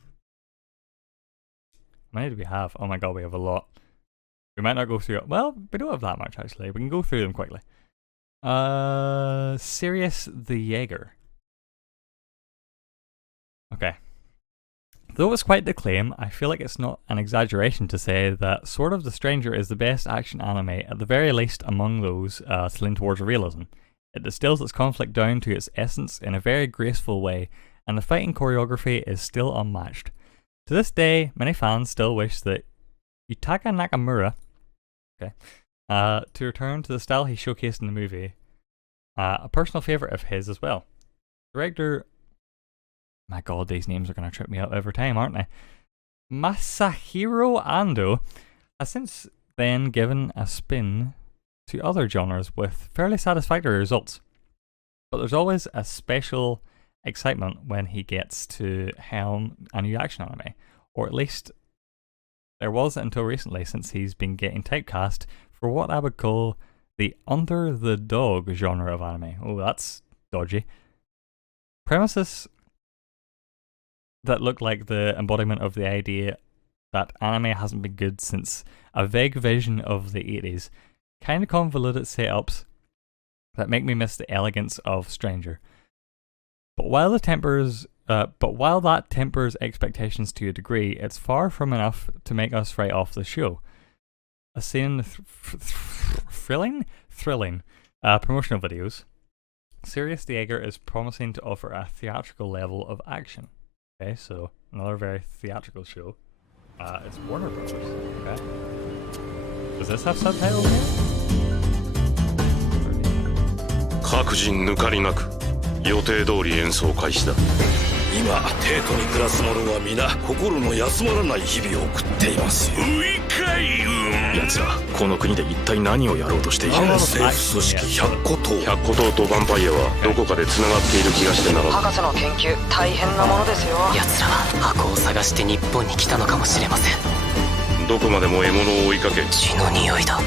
How many do we have? Oh my god, we have a lot. We might not go through it. Well, we don't have that much actually. We can go through them quickly. Sirius the Jaeger. Okay. Though it's quite the claim, I feel like it's not an exaggeration to say that Sword of the Stranger is the best action anime, at the very least among those to lean towards realism. It distills its conflict down to its essence in a very graceful way, and the fighting choreography is still unmatched. To this day, many fans still wish that Yutaka Nakamura to return to the style he showcased in the movie. A personal favourite of his as well. Director... My god, these names are going to trip me up every time, aren't they? Masahiro Ando has since then given a spin to other genres with fairly satisfactory results. But there's always a special excitement when he gets to helm a new action anime. Or at least there was until recently, since he's been getting typecast for what I would call the under the dog genre of anime. Oh, that's dodgy. Premises that look like the embodiment of the idea that anime hasn't been good since a vague vision of the 80s. Kind of convoluted setups that make me miss the elegance of Stranger. But while that tempers expectations to a degree, it's far from enough to make us write off the show. As seen in thrilling promotional videos, Sirius the Jaeger is promising to offer a theatrical level of action. Okay, so another very theatrical show. It's Warner Brothers. Okay. Does this have subtitles here? 各人抜かりなく予定通り演奏開始だ。今帝都に暮らす者は皆心の休まらない日々を送っていますよ。奴らこの国で一体何をやろうとしている？政府組織百個頭とヴァンパイアはどこかで繋がっている気がしてならない。博士の研究大変なものですよ。奴らは箱を探して日本に来たのかもしれません。どこまでも獲物を追いかけ血の匂いだ。追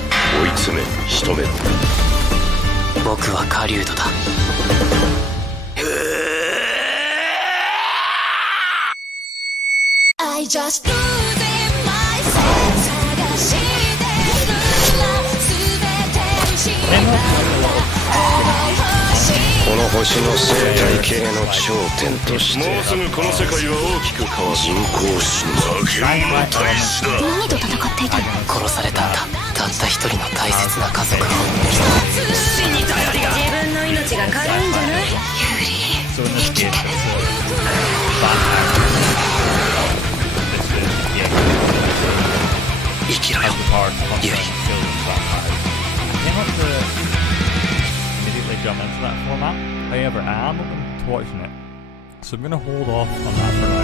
い詰め仕留める。僕は狩人だ。I just losing myself 探してるら全て失この星の生態系の頂点としてもうすぐこの世界は大きく変わる。人工心臓の大使だ。何と戦っていたの？殺されたんだ。たった一人の大切な家族を。死に頼りが。自分の命が軽いんじゃない？ユーリ生きて Immediately jump into that format. However, I am open to watching it, so I'm gonna hold off on that for now.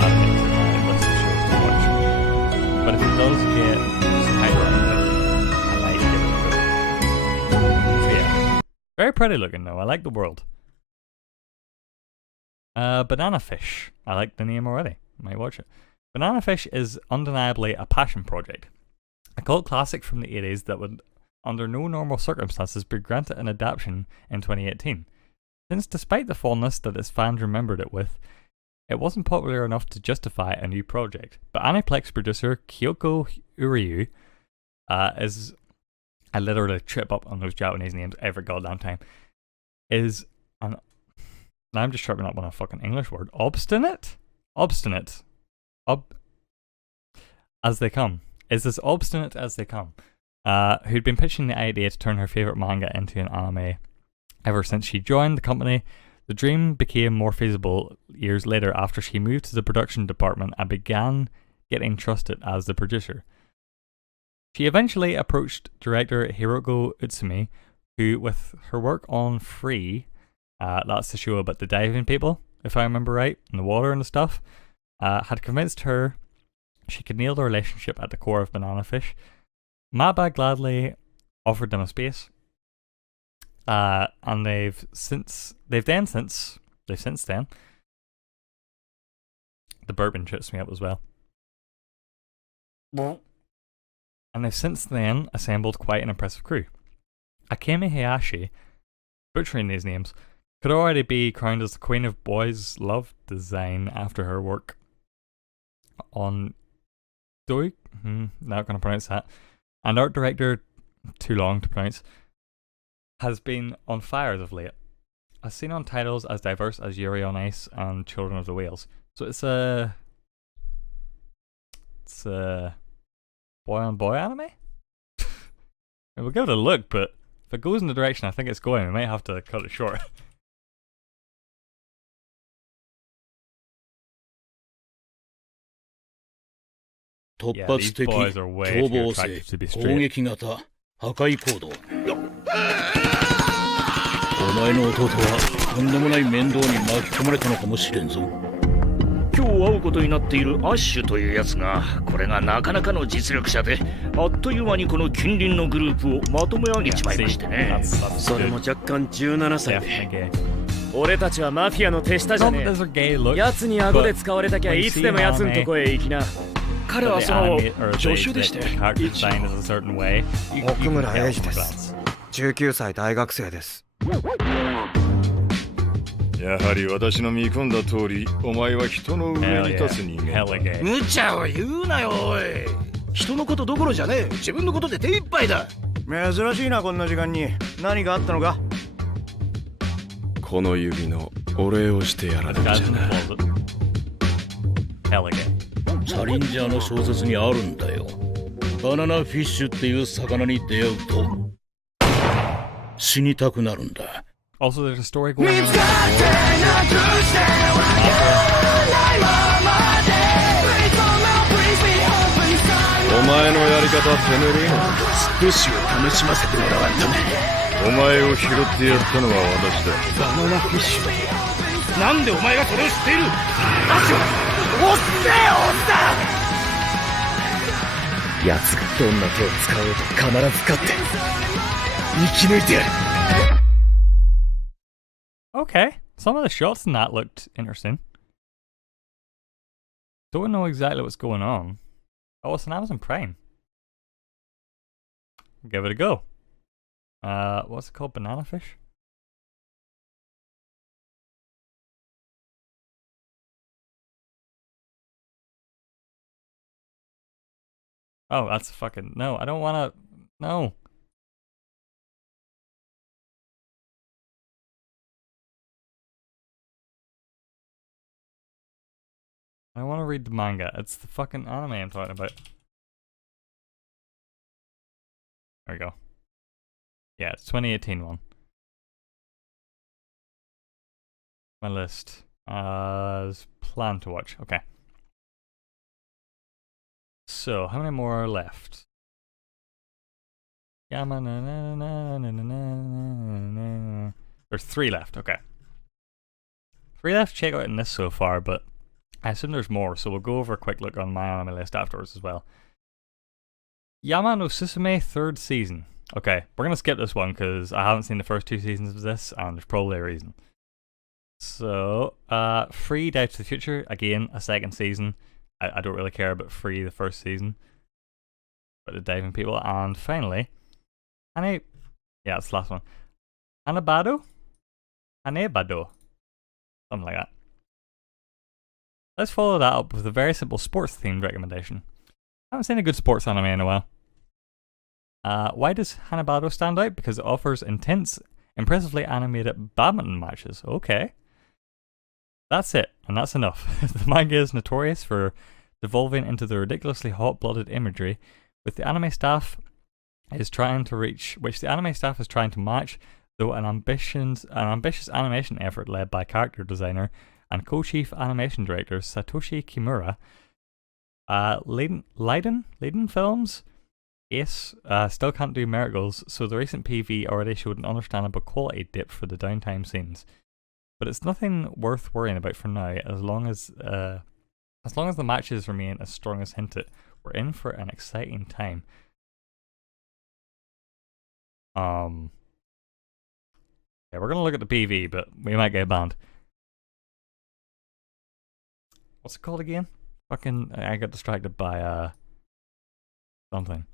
Add it to my list of shows to watch. But if it does get some hype around it, I might give it a go. So yeah, very pretty looking though. I like the world. Banana Fish. I like the name already. Might watch it. Banana Fish is undeniably a passion project. A cult classic from the 80s that would, under no normal circumstances, be granted an adaptation in 2018. Since despite the fondness that its fans remembered it with, it wasn't popular enough to justify a new project. But Aniplex producer Kyoko Uryu is... I literally trip up on those Japanese names every goddamn time. Is an... Now I'm just tripping up on a fucking English word. Obstinate? Obstinate. As they come. Is as obstinate as they come. Who'd been pitching the idea to turn her favourite manga into an anime ever since she joined the company. The dream became more feasible years later after she moved to the production department and began getting trusted as the producer. She eventually approached director Hiroko Utsumi, who, with her work on Free, that's the show about the diving people, if I remember right, in the water and stuff, had convinced her she could nail the relationship at the core of Banana Fish. Maba gladly offered them a space, and they've since then, the bourbon trips me up as well. And they've since then assembled quite an impressive crew. Akemi Hayashi, butchering these names, could already be crowned as the queen of boys' love design after her work on Doi. Not going to pronounce that. And art director, too long to pronounce, has been on fire as of late. As seen on titles as diverse as Yuri on Ice and Children of the Whales. So it's a boy on boy anime? We'll give it a look, but if it goes in the direction I think it's going, we might have to cut it short. Yeah, these boys are way too attractive to be straight. 破壊行動。お前の弟はとんでもない面倒に巻き込まれたのかもしれんぞ。今日会うことになっているアッシュというやつが、これがなかなかの実力者で、あっという間にこの近隣のグループをまとめ上げちまいましてね。それも若干17歳で。俺たちはマフィアの手下じゃねえ。奴に顎で使われたきゃいつでも奴んとこへ行きな。彼はその助手でして、奥村英二です。19歳大学生です。やはり私の見込んだ通り、お前は人の上に立つ人間だ。無茶を言うなよおい。人のことどころじゃねえ。自分のことで手一杯だ。珍しいなこんな時間に。何があったのか。この指のお礼をしてやられるじゃな。サリンジャーの小説にあるんだよ。バナナフィッシュっていう魚に出会うと死にたくなるんだ。Also, there's a story going on. お前のやり方てめえ少しを楽しませてもらわんとね。お前を拾ってやったのは私だ。バナナフィッシュ。なんでお前がそれを知っている。アシュおっせえおっさん。奴がどんな手を使おうと必ず勝って生き抜いてやる。Okay, some of the shots in that looked interesting. Don't know exactly what's going on. Oh, it's an Amazon Prime. Give it a go. What's it called? Banana Fish? Oh, that's fucking... No, I don't wanna... No. I want to read the manga. It's the fucking anime I'm talking about. There we go. Yeah, it's 2018 one. My list. Plan to watch. Okay. So, how many more are left? There's 3 left. Okay. 3 left to check out in this so far, but I assume there's more, so we'll go over a quick look on my anime list afterwards as well. Yama no Susume 3rd season. Okay, we're gonna skip this one because I haven't seen the first 2 seasons of this, and there's probably a reason. So, Free Dive to the Future, again, a 2nd season. I don't really care about Free, the 1st season. But the diving people, and finally, yeah, it's the last one. Hanebado? Something like that. Let's follow that up with a very simple sports-themed recommendation. I haven't seen a good sports anime in a while. Why does Hanebado stand out? Because it offers intense, impressively animated badminton matches. Okay. That's it, and that's enough. The manga is notorious for devolving into the ridiculously hot-blooded imagery, which the anime staff is trying to match, though an ambitious animation effort led by character designer and co-chief animation director Satoshi Kimura. Leiden Films Ace still can't do miracles, so the recent PV already showed an understandable quality dip for the downtime scenes. But it's nothing worth worrying about for now, as long as the matches remain as strong as hinted. We're in for an exciting time. Yeah, we're gonna look at the PV, but we might get banned. What's it called again? Fucking, I got distracted by something.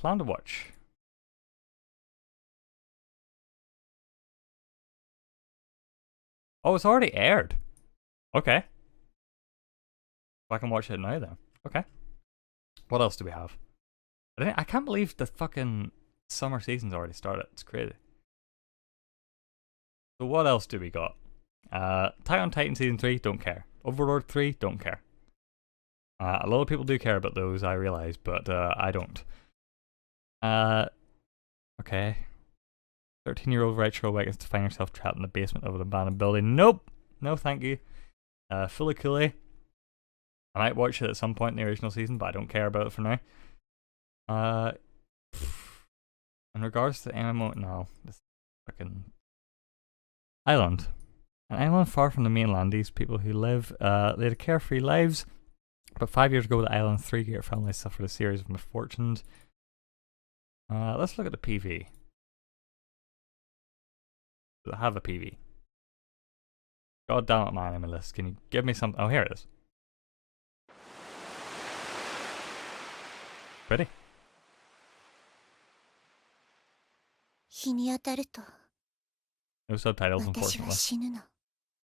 Plan to watch. Oh, it's already aired. Okay. I can watch it now then. Okay. What else do we have? I can't believe the fucking summer season's already started. It's crazy. So what else do we got? Attack on Titan Season 3, don't care. Overlord 3, don't care. A lot of people do care about those, I realise, but I don't. Okay. 13-year-old retro awakens to find herself trapped in the basement of an abandoned building. Nope! No, thank you. Fully Cooley. I might watch it at some point in the original season, but I don't care about it for now. In regards to MMO, no. This fucking island. An island far from the mainland. These people who live, lead carefree lives. But 5 years ago, the island's 3 great families suffered a series of misfortunes. Let's look at the PV. Does it have a PV? God damn it, my anime list. Can you give me some? Oh, here it is. Pretty. 日に当たると No subtitles, 私は unfortunately. 死ぬの。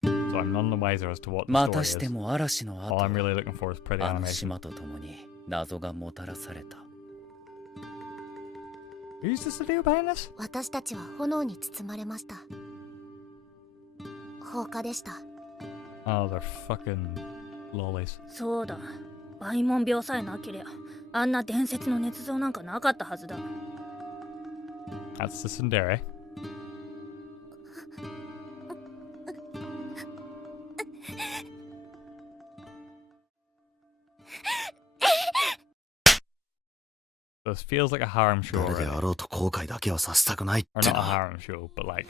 So I'm none the wiser as to what the ま story たして is. も嵐の All 後 I'm really looking for is pretty あの animation. 島と共に謎がもたらされた。 Who's the studio behind this? 私たちは炎に包まれました。放火でした。 Oh, they're fucking lollies. そうだ。バイモン病さえなけりゃ、あんな伝説の捏造なんかなかったはずだ。That's the tsundere. This feels like a harem show 誰で already. あろうと後悔だけはさせたくないっ Or て not a な。 harem show, but like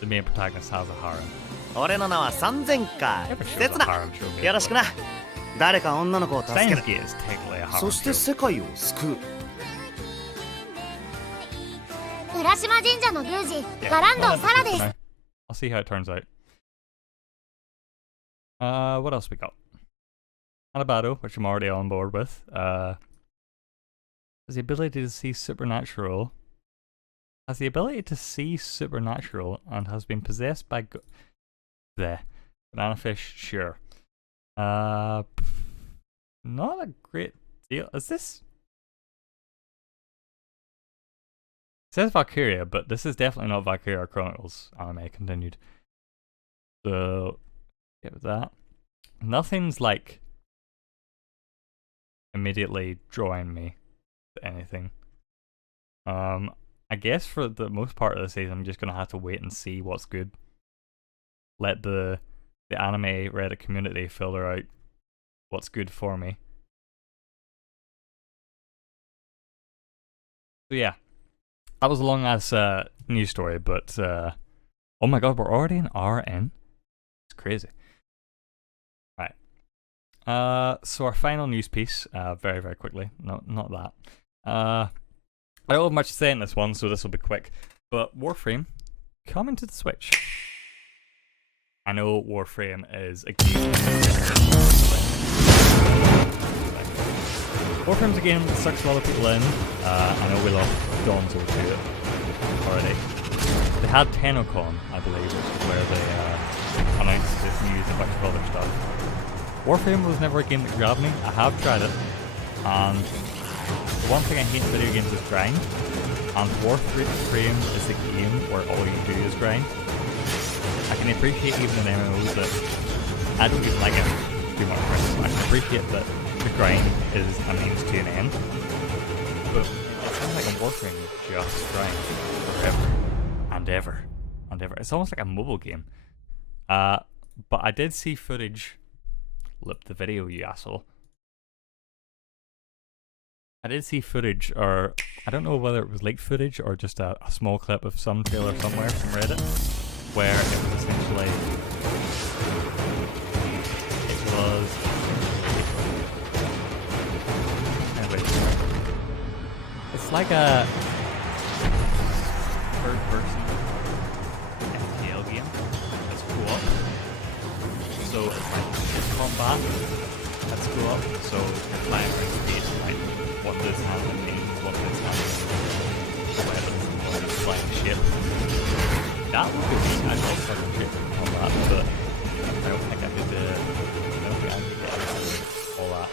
the main protagonist has a harem. 俺の名は3000か。 Every show's 刹 a 那。 harem show. maybe, よろしくな。誰か女の子を but 助け Steins る。 Gate is technically a harem そして show. 世界を救う。浦島神社の宮司 Yeah, ガランド well, サラです。 now. I'll see how it turns out. What else we got? Anabado, which I'm already on board with. Has the ability to see supernatural. Has the ability to see supernatural and has been possessed by the banana fish. Sure. Not a great deal. Is this? It says Valkyria, but this is definitely not Valkyria Chronicles anime continued. So, get with that. Nothing's like immediately drawing me to anything. I guess for the most part of the season, I'm just gonna have to wait and see what's good. Let the anime Reddit community filter out what's good for me. So yeah, that was a long ass news story, but oh my god, we're already an hour in. It's crazy. Right. So our final news piece, very very quickly. No, not that. I don't have much to say in this one, so this will be quick. But Warframe coming to the Switch. I know Warframe is a game. Warframe's a game that sucks a lot of people in. I know we lost Donzo to it already. They had TennoCon, I believe, which is where they announced this news and a bunch of other stuff. Warframe was never a game that grabbed me. I have tried it, and the one thing I hate in video games is grind, and Warframe is a game where all you do is grind. I can appreciate even in MMOs that I don't even like it too much. I can appreciate that the grind is a means to an end, but it seems like in Warframe you just grind forever and ever and ever. It's almost like a mobile game. But I did see footage. Lip the video, you asshole. I did see footage, or I don't know whether it was leaked footage or just a small clip of some trailer somewhere from Reddit, where it was essentially, it was, anyway, it's like a third-person FTL game that's co-op, so it's like combat that's co-op, so you're flying around space, like, one of those handling names, one of those handling weapons, and one of those flying ship. That would be neat. I'd love to ship on that, but I don't think I could, get all that.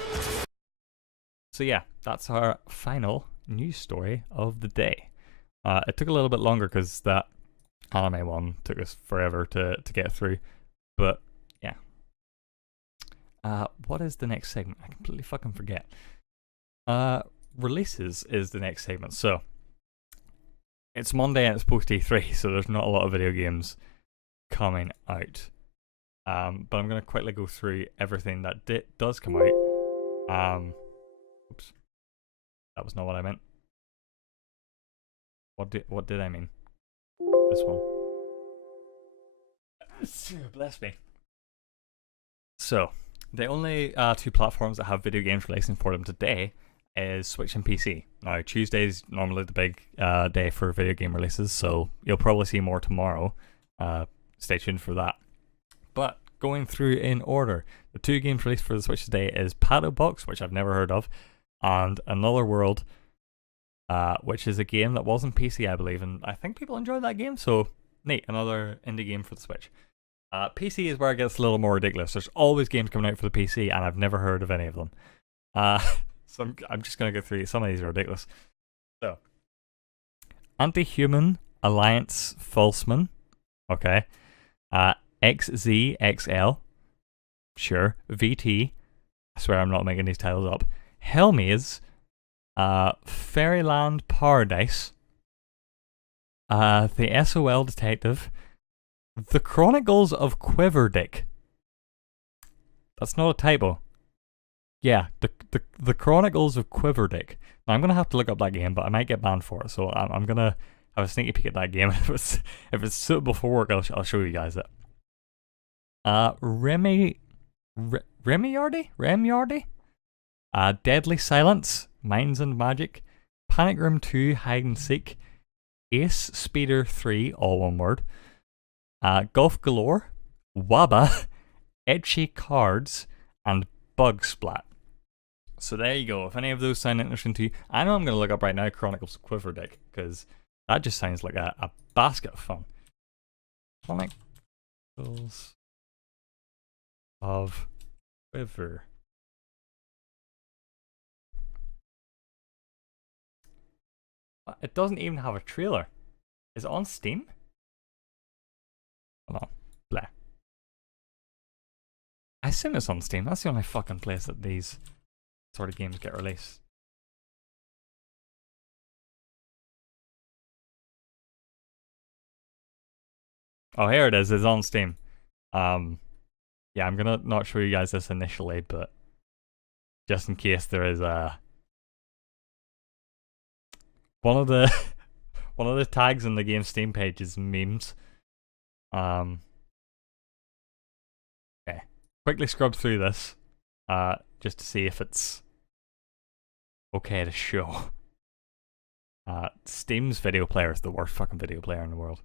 So yeah, that's our final news story of the day. It took a little bit longer because that anime one took us forever to get through, but yeah. What is the next segment? I completely fucking forget. Releases is the next segment. So it's Monday and it's post E3, so there's not a lot of video games coming out. But I'm gonna quickly go through everything that does come out. Oops, that was not what I meant. What did I mean? This one. Bless me. So the only two platforms that have video games releasing for them today is Switch and PC. Now, Tuesday's normally the big day for video game releases, so you'll probably see more tomorrow. Stay tuned for that. But going through in order, the two games released for the Switch today is Paddle Box, which I've never heard of, and Another World, which is a game that was on PC, I believe, and I think people enjoyed that game, so neat, another indie game for the Switch. PC is where it gets a little more ridiculous. There's always games coming out for the PC, and I've never heard of any of them. So I'm just going to go through some of these are ridiculous. So, Anti-Human Alliance Falseman, okay. XZXL, sure. VT, I swear I'm not making these titles up. Hellmaze, Fairyland Paradise, The SOL Detective, The Chronicles of Quiverdick. That's not a typo. Yeah, the Chronicles of Quiverdick. Now, I'm gonna have to look up that game, but I might get banned for it. So I'm gonna have a sneaky peek at that game. If it's suitable for work, I'll show you guys it. Remy Yardy. Deadly Silence, Minds and Magic, Panic Room 2, Hide and Seek, Ace Speeder 3, all one word. Golf Galore, Waba, Etchy Cards, and Bug Splat. So there you go. If any of those sound interesting to you, I know I'm going to look up right now Chronicles of Quiverdick, because that just sounds like a basket of fun. Chronicles of Quiver. It doesn't even have a trailer. Is it on Steam? Hold on. Blah. I assume it's on Steam. That's the only fucking place that these sort of games get released. Oh, here it is. It's on Steam. Yeah, I'm gonna not show you guys this initially, but just in case there is one of the tags in the game Steam page is memes. Okay. Quickly scrub through this, just to see if it's okay to show. Steam's video player is the worst fucking video player in the world.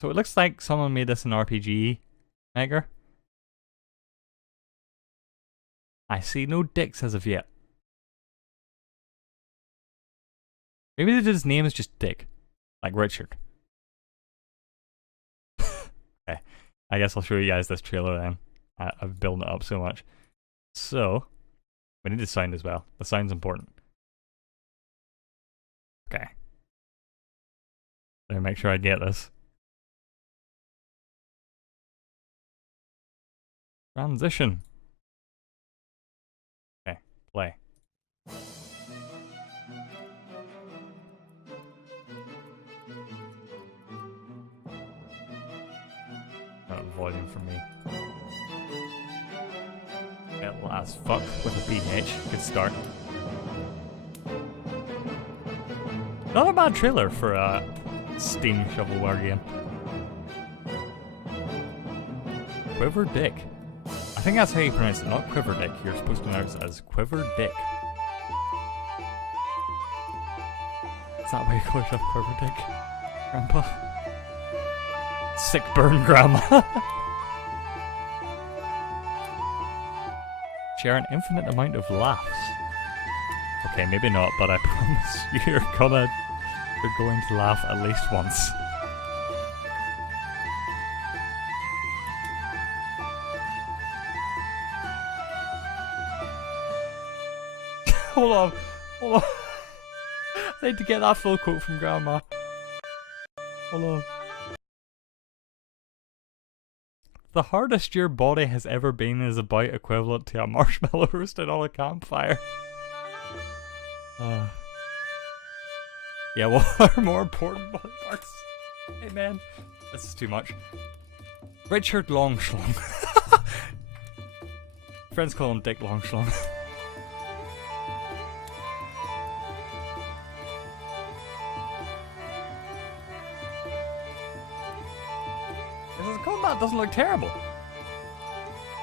So it looks like someone made this in RPG Maker. I see no dicks as of yet. Maybe his name is just Dick, like Richard. Okay, I guess I'll show you guys this trailer then. I've built it up so much. So, we need the sound as well. The sound's important. Okay. Let me make sure I get this. Transition. Okay, play. Volume for me. Metal as fuck with a PH. Good start. Not a bad trailer for a Steam shovelware game. Quiver Dick. I think that's how you pronounce it, not Quiver Dick. You're supposed to pronounce it as Quiver Dick. Is that why you call yourself Quiver Dick, Grandpa? Sick burn, Grandma. Share an infinite amount of laughs. Okay, maybe not, but I promise you're going to laugh at least once. Hold on. I need to get that full quote from Grandma. Hold on. The hardest your body has ever been is about equivalent to a marshmallow roasted on a campfire. Yeah, what are more important body parts? Hey man, this is too much. Richard Longschlong. Friends call him Dick Longschlong. Combat doesn't look terrible.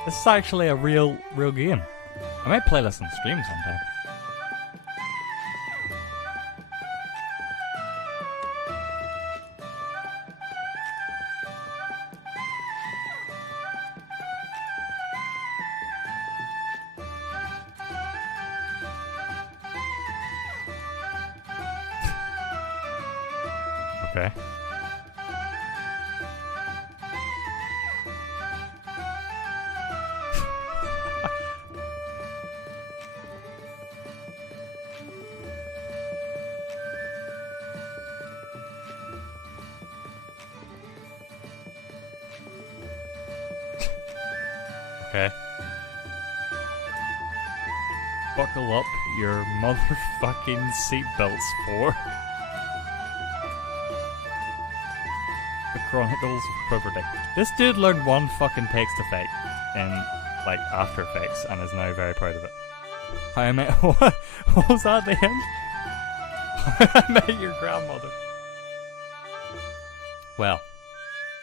This is actually a real game. I might play this on stream sometime. Okay. Okay. Buckle up your motherfucking seatbelts for the Chronicles of Quiverdick. This dude learned one fucking text effect in, like, After Effects and is now very proud of it. How I met... What was that at the end? How I met your grandmother. Well,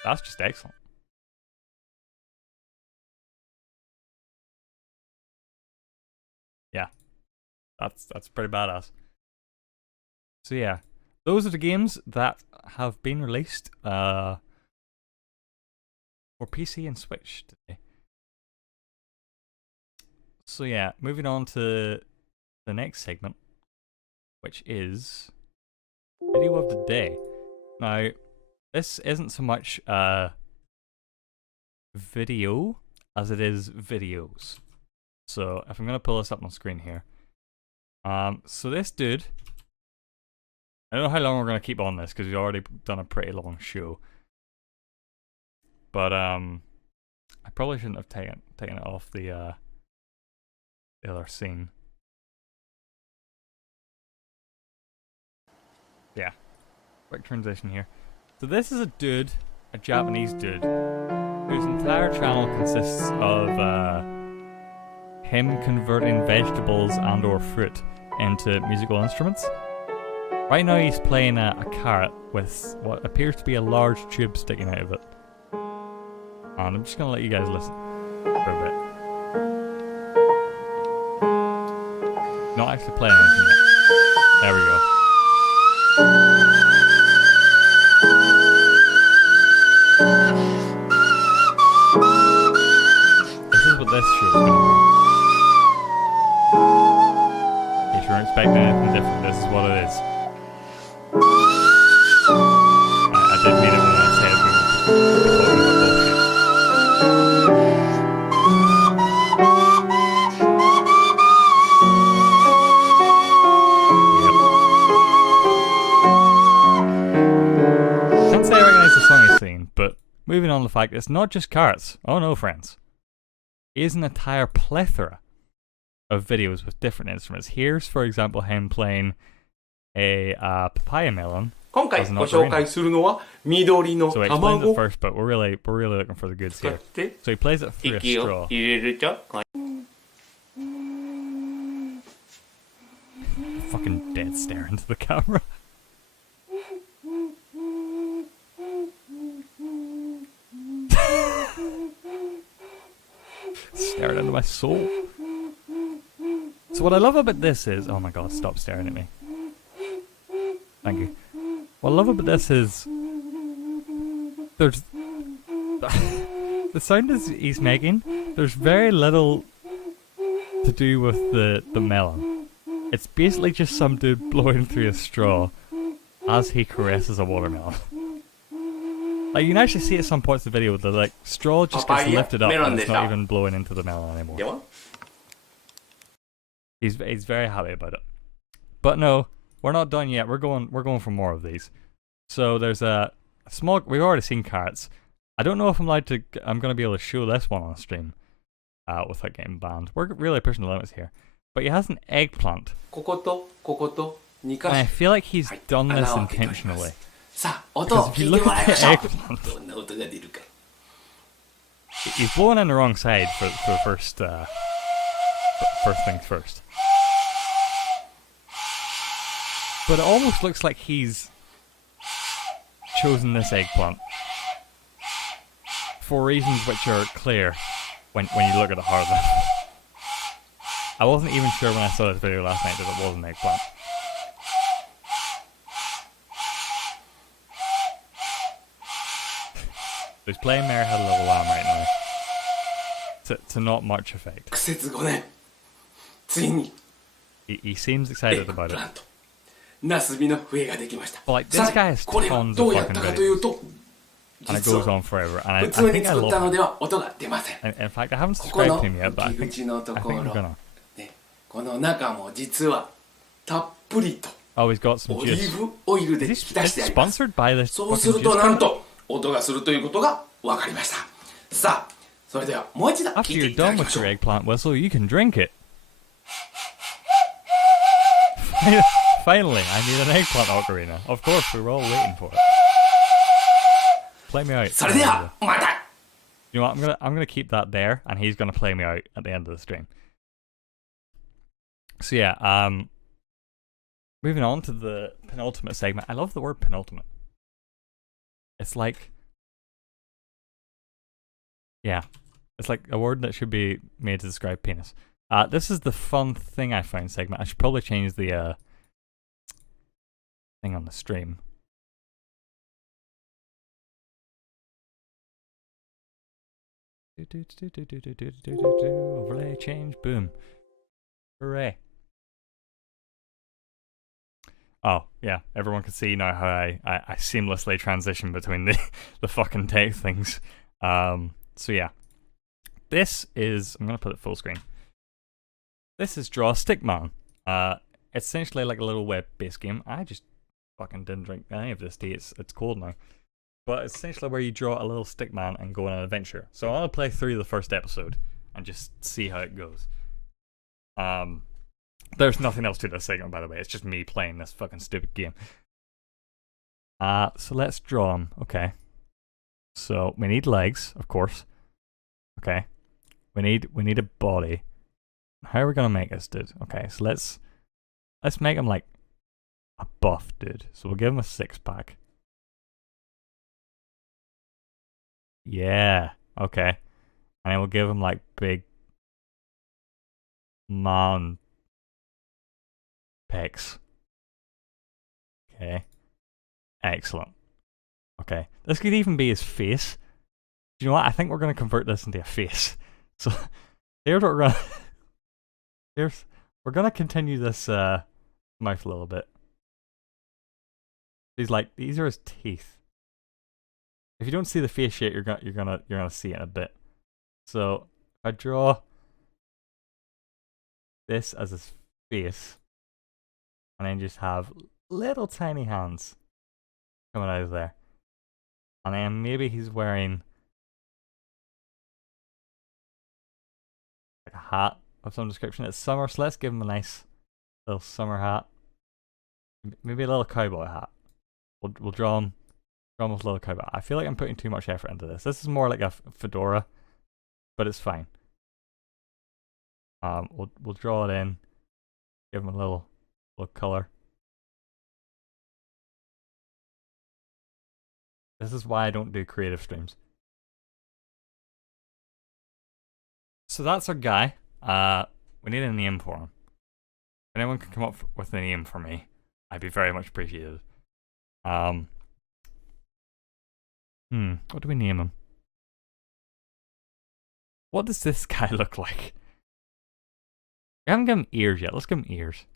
that's just excellent. Yeah, that's pretty badass. So yeah, those are the games that have been released for PC and Switch today. So yeah, moving on to the next segment, which is Video of the Day. Now, this isn't so much video as it is videos. So if I'm gonna pull this up on screen here, so this dude, I don't know how long we're gonna keep on this because we've already done a pretty long show, but I probably shouldn't have taken it off the other scene. Yeah, quick transition here. So this is a dude, a Japanese dude, whose entire channel consists of him converting vegetables and or fruit into musical instruments. Right now he's playing a carrot with what appears to be a large tube sticking out of it. And I'm just gonna let you guys listen for a bit. Not actually playing anything yet. There we go. This is what this show's gonna be. If you're expecting anything different, this is what it is. I did mean it when I said we were talking about bullshit. Yep. Can't say I recognise the song he's singing, but moving on to the fact it's not just carrots. Oh no, friends. It is an entire plethora of videos with different instruments. Here's, for example, him playing a papaya melon. So he explains it first, but we're really looking for the goods here. So he plays it through a straw. Fucking dead stare into the camera. Staring into my soul. So what I love about this is... Oh my god, stop staring at me. Thank you. What I love about this is... There's... the sound he's making, there's very little to do with the melon. It's basically just some dude blowing through a straw as he caresses a watermelon. Like, you can actually see at some points of the video the like straw just gets lifted up and it's not even blowing into the melon anymore. He's very happy about it. But no, we're not done yet. We're going for more of these. So there's a small... We've already seen carrots. I don't know if I'm going to be able to show this one on stream without getting banned. We're really pushing the limits here. But he has an eggplant. And I feel like he's done this intentionally. Because if you look at the eggplant, he's blowing in the wrong side for the first things first. But it almost looks like he's chosen this eggplant for reasons which are clear when you look at it hard enough. I wasn't even sure when I saw this video last night that it was an eggplant. He's playing Mary Had a Little Lamb right now. To not much effect. He seems excited about it. ナスビの笛ができました。 But like, this guy has これは tons ど of うやった fucking かという videos, と、 and it 実 goes は on forever. And I 普通に think I 作った love の it. では音が出ません。 In fact, I haven't ここ subscribed の to him yet, but I 入り think 口のと I'm ころ、 gonna. ね、この中も実はたっぷりと Oh, he's got some オリ juice. ーブオイルで Is 浸 he してあります。 sponsored by this そうす fucking ると juice なん company? と音がするということが分かりました。さあ、それではもう一度 After 聞いて you're いただ done きま with しょ your う。 eggplant whistle, you can drink it. Finally, I need an eggplant ocarina. Of course, we were all waiting for it. Play me out. それではまた。 You know what? I'm gonna keep that there, and he's gonna play me out at the end of the stream. So yeah, moving on to the penultimate segment. I love the word penultimate. It's like, yeah, it's like a word that should be made to describe penis. This is the fun thing I found segment. I should probably change the thing on the stream. Overlay change, boom. Hooray. Oh, yeah, everyone can see now how I seamlessly transition between the fucking tech things. So yeah. This is, I'm gonna put it full screen. This is Draw Stickman. It's essentially like a little web-based game. I just fucking didn't drink any of this tea, it's cold now. But it's essentially where you draw a little stickman and go on an adventure. So I'm gonna play through the first episode and just see how it goes. There's nothing else to this segment, by the way. It's just me playing this fucking stupid game. So let's draw him. Okay. So we need legs, of course. Okay. We need a body. How are we gonna make this dude? Okay, so let's make him like a buff dude. So we'll give him a 6-pack. Yeah. Okay. And then we'll give him like big man pecs. Okay. Excellent. Okay. This could even be his face. Do you know what? I think we're going to convert this into a face. So here's what we're going to... We're going to continue this mouth a little bit. These are his teeth. If you don't see the face yet, you're gonna see it in a bit. So if I draw this as his face, and then just have little tiny hands coming out of there, and then maybe he's wearing like a hat of some description. It's summer, so let's give him a nice little summer hat. Maybe a little cowboy hat. We'll draw him. Almost a little cowboy. I feel like I'm putting too much effort into this. This is more like a fedora, but it's fine. We'll draw it in, give him a little color. This is why I don't do creative streams. So that's our guy. We need a name for him. If anyone can come up with a name for me, I'd be very much appreciated. What do we name him? What does this guy look like? We haven't given him ears yet. Let's give him ears.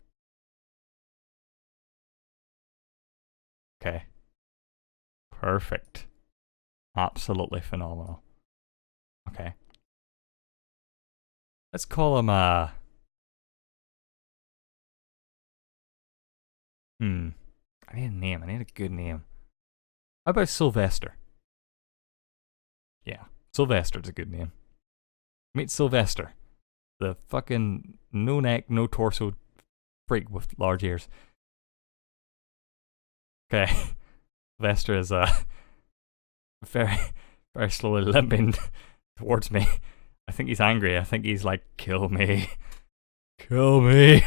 Okay. Perfect. Absolutely phenomenal. Okay. Let's call him I need a name. I need a good name. How about Sylvester? Yeah, Sylvester's a good name. Meet Sylvester. The fucking no neck, no torso freak with large ears. Okay. Sylvester is very, very slowly limping towards me. I think he's angry. I think he's like, kill me. Kill me.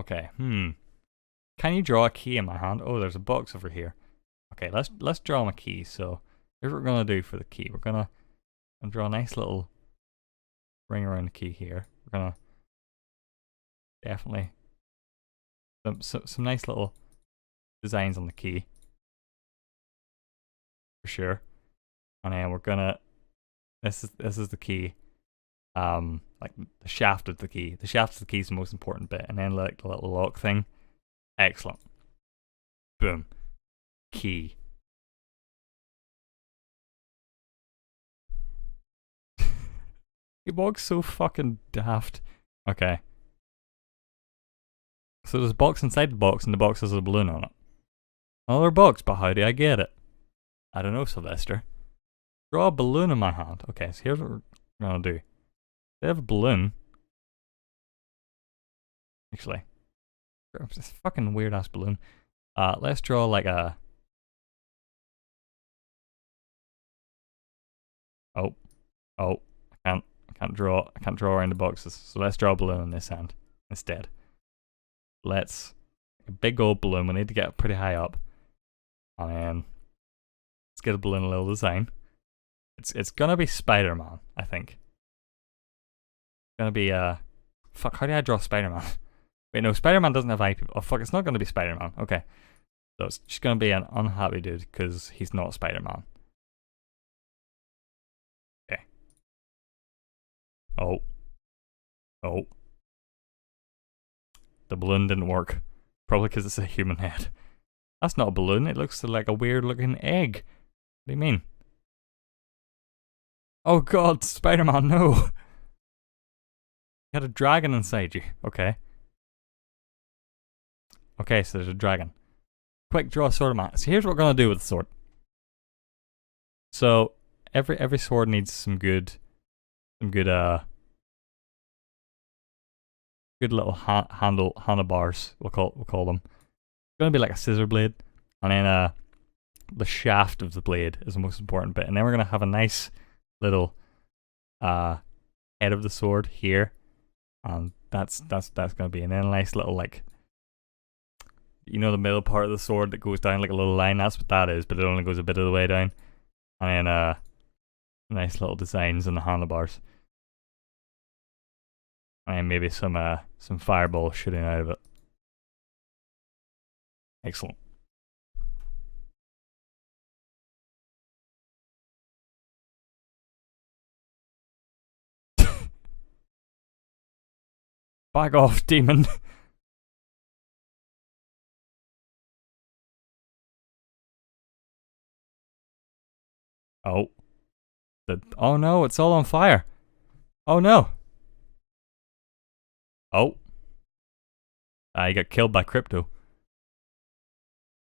Okay, Can you draw a key in my hand? Oh, there's a box over here. Okay, let's draw him a key. So here's what we're gonna do for the key. We're gonna draw a nice little ring around the key here. We're gonna definitely some nice little designs on the key for sure. And then we're gonna this is the key. like the shaft of the key. The shaft of the key is the most important bit, and then like the little lock thing. Excellent. Boom. Key. He walks so fucking daft. Okay. So there's a box inside the box, and the box has a balloon on it. Another box, but how do I get it? I don't know, Sylvester. Draw a balloon in my hand. Okay, so here's what we're gonna do. They have a balloon. Actually. This fucking weird ass balloon. Let's draw like a... Oh. I can't draw around the boxes. So let's draw a balloon on this end instead. Let's... A big old balloon. We need to get pretty high up. And then... Let's get a balloon a little design. It's gonna be Spider-Man, I think. It's gonna be, fuck, how do I draw Spider-Man? Wait, no, Spider-Man doesn't have eye people. Oh, fuck, it's not gonna be Spider-Man. Okay. So it's just gonna be an unhappy dude, because he's not Spider-Man. Okay. Oh. The balloon didn't work. Probably because it's a human head. That's not a balloon, it looks like a weird looking egg. What do you mean? Oh god, Spider-Man, no! You had a dragon inside you. Okay. Okay, so there's a dragon. Quick, draw a sword, man. So here's what we're gonna do with the sword. So every sword needs some good little handlebars. We'll call them. It's gonna be like a scissor blade, and then the shaft of the blade is the most important bit, and then we're gonna have a nice little head of the sword here, and that's gonna be, and then a nice little, like, you know, the middle part of the sword that goes down like a little line. That's what that is, but it only goes a bit of the way down, and then nice little designs on the handlebars, and maybe some fireball shooting out of it. Excellent. Back off, demon. Oh. Oh no, it's all on fire. Oh no. Oh. He got killed by Crypto.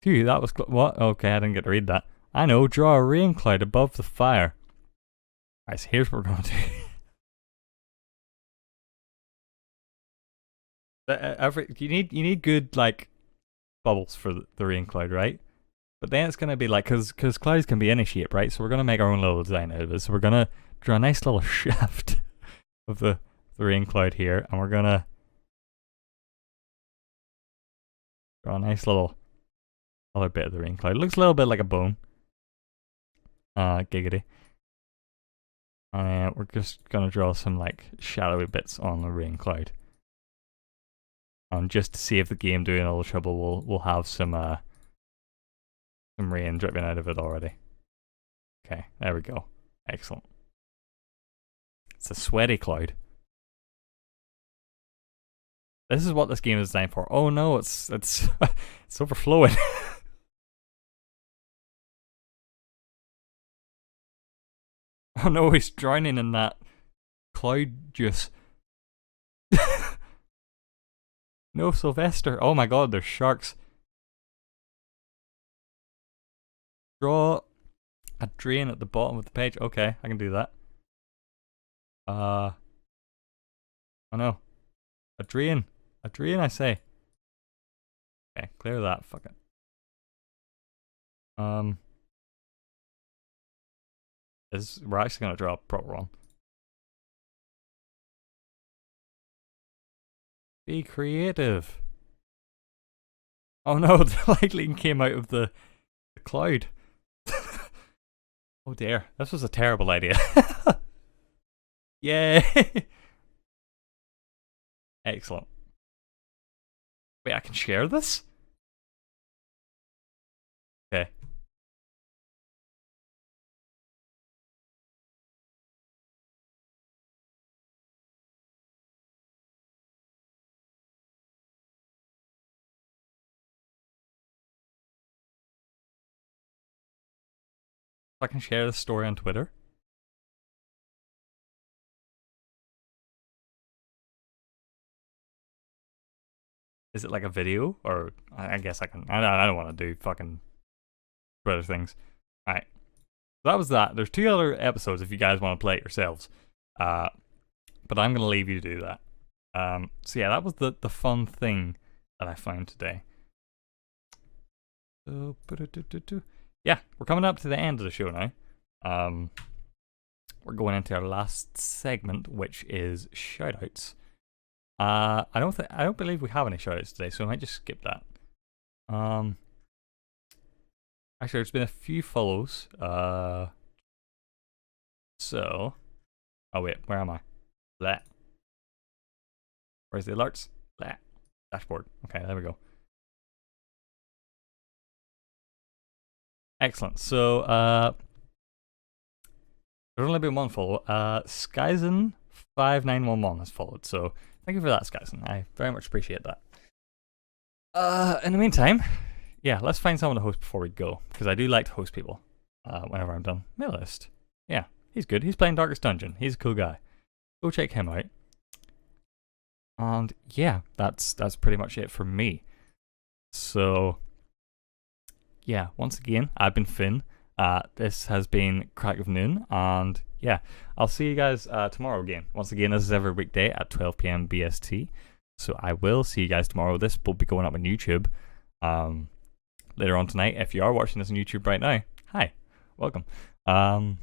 Phew, that was what? Okay, I didn't get to read that. I know, draw a rain cloud above the fire. Alright, so here's what we're gonna do. You need good, like, bubbles for the rain cloud, right? But then it's gonna be like, cause clouds can be any shape, right? So we're gonna make our own little design out of it. So we're gonna draw a nice little shaft of the rain cloud here, and we're gonna draw a nice little other bit of the rain cloud. It looks a little bit like a bone. Giggity. And we're just gonna draw some, like, shadowy bits on the rain cloud. And just to see if the game doing all the trouble will have some rain dripping out of it already. Okay, there we go. Excellent. It's a sweaty cloud. This is what this game is designed for. Oh no, it's it's overflowing. Oh no, he's drowning in that cloud juice. No, Sylvester. Oh my god, there's sharks. Draw a drain at the bottom of the page. Okay, I can do that. Oh no. A drain. A drain, I say. Okay, clear that. Fuck it. We're actually gonna draw a proper one. Be creative. Oh no, the lightning came out of the cloud. Oh dear, this was a terrible idea. Yay! Excellent. Wait, I can share this? Okay. I can share this story on Twitter. Is it like a video? Or I guess I can. I don't want to do fucking Twitter things. Alright. So that was that. There's 2 other episodes if you guys want to play it yourselves. But I'm going to leave you to do that. So yeah, that was the fun thing that I found today. So, yeah, we're coming up to the end of the show now. We're going into our last segment, which is shoutouts. I don't believe we have any shoutouts today, so I might just skip that. Actually, there's been a few follows. So, oh wait, where am I? Blah. Where's the alerts? Blah. Dashboard. Okay, there we go. Excellent. So, there's only been one follow. Skyzen5911 has followed. So, thank you for that, Skyzen. I very much appreciate that. In the meantime, yeah, let's find someone to host before we go, because I do like to host people whenever I'm done. Mailist. Yeah, he's good. He's playing Darkest Dungeon. He's a cool guy. Go check him out. And yeah, that's pretty much it for me. So, yeah, once again, I've been Finn. This has been Crack of Noon, and yeah, I'll see you guys tomorrow again. Once again, this is every weekday at 12 PM BST. So I will see you guys tomorrow. This will be going up on YouTube later on tonight. If you are watching this on YouTube right now, hi, welcome. So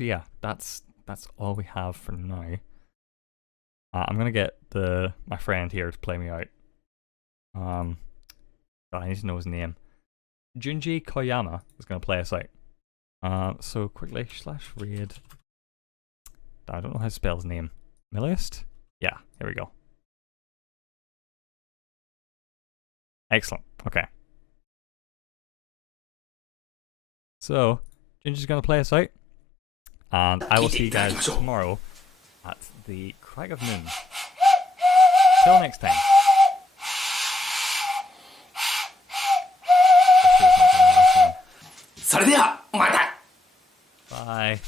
yeah, that's all we have for now. I'm gonna get my friend here to play me out. I need to know his name. Junji Koyama is gonna play us out. So quickly /raid. I don't know how to spell his name. Miliest? Yeah, here we go. Excellent. Okay. So Junji's gonna play us out, and I will see you guys tomorrow at the Crack of Noon. Till next time. Bye.